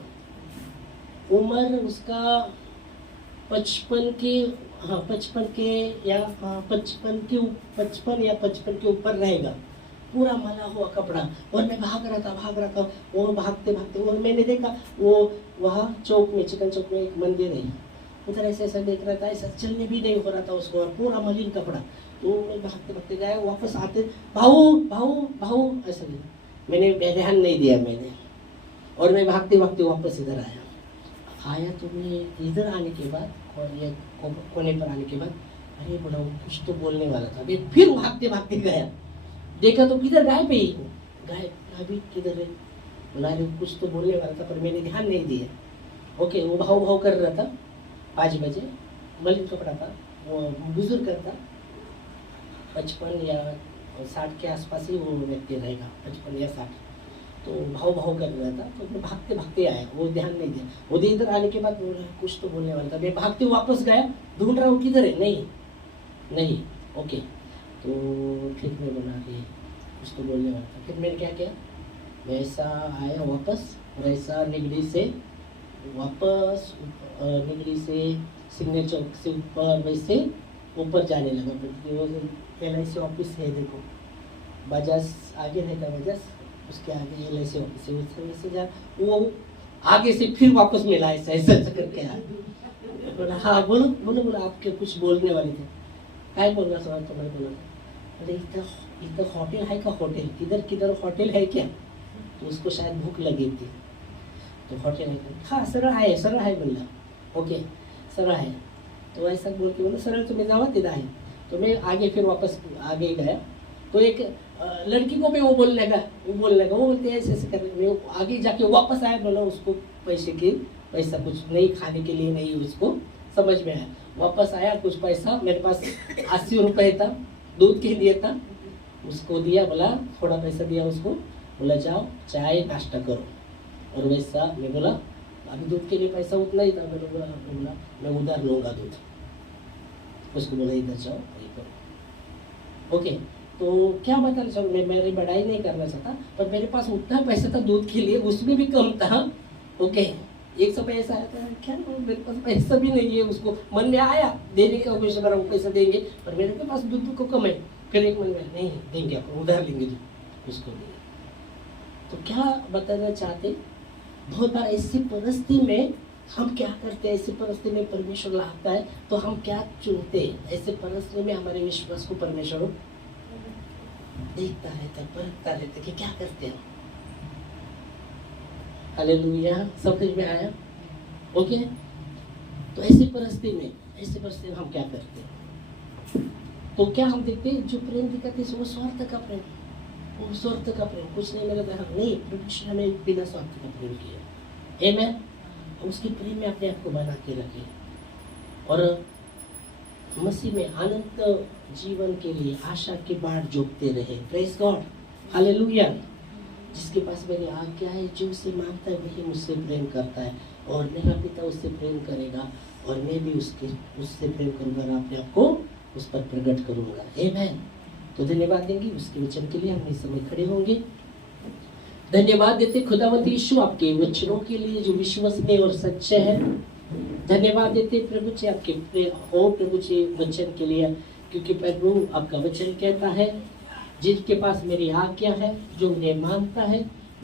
उम्र उसका 55 या 55 के ऊपर रहेगा, पूरा मला हुआ कपड़ा। और मैं भाग रहा था, वो भागते भागते, और मैंने देखा वो वहाँ चौक में, चिकन चौक में एक मंदिर है, उधर ऐसा देख रहा था, ऐसा चलने भी नहीं हो रहा था उसको, और पूरा मलिन कपड़ा। तो मैं भागते भागते गया, वापस आते भाऊ ऐसा नहीं, मैंने ध्यान नहीं दिया मैंने, और मैं भागते भागते वापस इधर आया। तो मैं इधर आने के बाद, और ये कोने पर आने के बाद, अरे बोला वो कुछ तो बोलने वाला था। मैं फिर भागते भागते गया, देखा तो किधर गायब है, गायब किधर है, बोला अरे कुछ तो बोलने वाला था, पर मैंने ध्यान नहीं दिया। ओके, वो भाव कर रहा था 5 बजे, मलिन कपड़ा था, वो बुजुर्ग था, 55 या 60 के आसपास ही वो व्यक्ति रहेगा, 55 या 60। तो भाव कर रहा था, तो मैं भागते भागते आया, वो ध्यान नहीं दिया। वो इधर आने के बाद बोला कुछ तो बोलने वाला था, मैं भागते वापस गया, ढूंढ रहा हूँ किधर है, नहीं। ओके, तो फिर मैं बोला कि कुछ तो बोलने वाला था। फिर मैंने क्या किया, मैं ऐसा आया वापस, और ऐसा निगड़ी से सिग्नल चौक से ऊपर, वैसे ऊपर जाने लगा। LIC ऑफिस है, देखो बजाज आगे रहता, बजाज उसके आगे LIC ऑफिस है, वैसे जा, वो आगे से फिर वापस मिला, ऐसा करके आया। बोला हाँ बोलो आपके कुछ बोलने वाले थे, क्या बोल रहा सवाल तुम्हारे बोला, अरे इधर होटल है का, होटल किधर होटल है क्या? तो उसको शायद भूख लगी थी, तो होटल है, हाँ सरळ आहे बोला। ओके सरळ है, तो ऐसा बोल के बोला सरळ तुम्हें जावा तिधर है। तो मैं आगे फिर वापस आगे गया, तो एक लड़की को मैं वो बोलने लगा, वो बोलते ऐसे कर, मैं आगे जाके वापस आया, बोला उसको पैसा कुछ नहीं खाने के लिए नहीं, उसको समझ में आया। वापस आया, कुछ पैसा मेरे पास 80 रुपये था, दूध के लिए था, उसको दिया, बोला थोड़ा पैसा दिया उसको, बोला जाओ चाय नाश्ता करो। और वैसा मैं बोला अभी दूध के लिए पैसा उतना ही था, मैंने बोला मैं उधर लूँगा दूध, उसको बोला इधर जाओ ये करो। ओके, तो क्या बताना चाहूँ, मैं मेरी बढ़ाई नहीं करना चाहता, पर मेरे पास उतना पैसा था दूध के लिए, उसमें भी कम था। ओके, 100 पैसा आया था, क्या मेरे पास पैसा भी नहीं है, उसको मन में आया देने का, वो पैसा देंगे, पर मेरे पास दूध को कम है। फिर एक मन में नहीं देंगे, आपको उधार लेंगे दूध, उसको देंगे। तो क्या बताना चाहते, बहुत बार ऐसी परिस्थिति में हम क्या करते हैं, ऐसी परिस्थिति में परमेश्वर लाता है तो हम क्या चुनते हैं, ऐसे परिस्थिति में हमारे विश्वास को परमेश्वर देखता रहता है, परखता रहता है कि क्या करते हैं। हालेलुया, सब कुछ में आया। ओके, तो ऐसी परिस्थिति में हम क्या करते हैं? तो क्या हम देखते हैं जो प्रेम दिखाते हैं वो स्वार्थ का प्रेम, कुछ नहीं मेरा नहीं, प्रभु ने हमें बिना स्वार्थ का प्रेम किया। आमेन। उसके प्रेम में अपने आप को बना के रखे और मसीह में अनंत जीवन के लिए आशा के बाट जोतते रहे। Praise God, hallelujah. जिसके पास मेरी आज्ञा है, जो उसे मानता है वही मुझसे प्रेम करता है और मेरा पिता उससे प्रेम करेगा और मैं भी उससे प्रेम करूंगा और अपने आप को उस पर प्रकट करूंगा। आमेन। तो धन्यवाद देंगे उसके वचन के लिए। हम इस समय खड़े होंगे, धन्यवाद देते खुदावंत यीशु आपके वचनों के लिए जो विश्वसनीय और सच्चे हैं। धन्यवाद देते प्रभु जी आपके प्रभु जी वचन के लिए, क्योंकि प्रभु आपका वचन कहता है जिसके पास मेरी आज्ञा है, जो उन्हें मानता है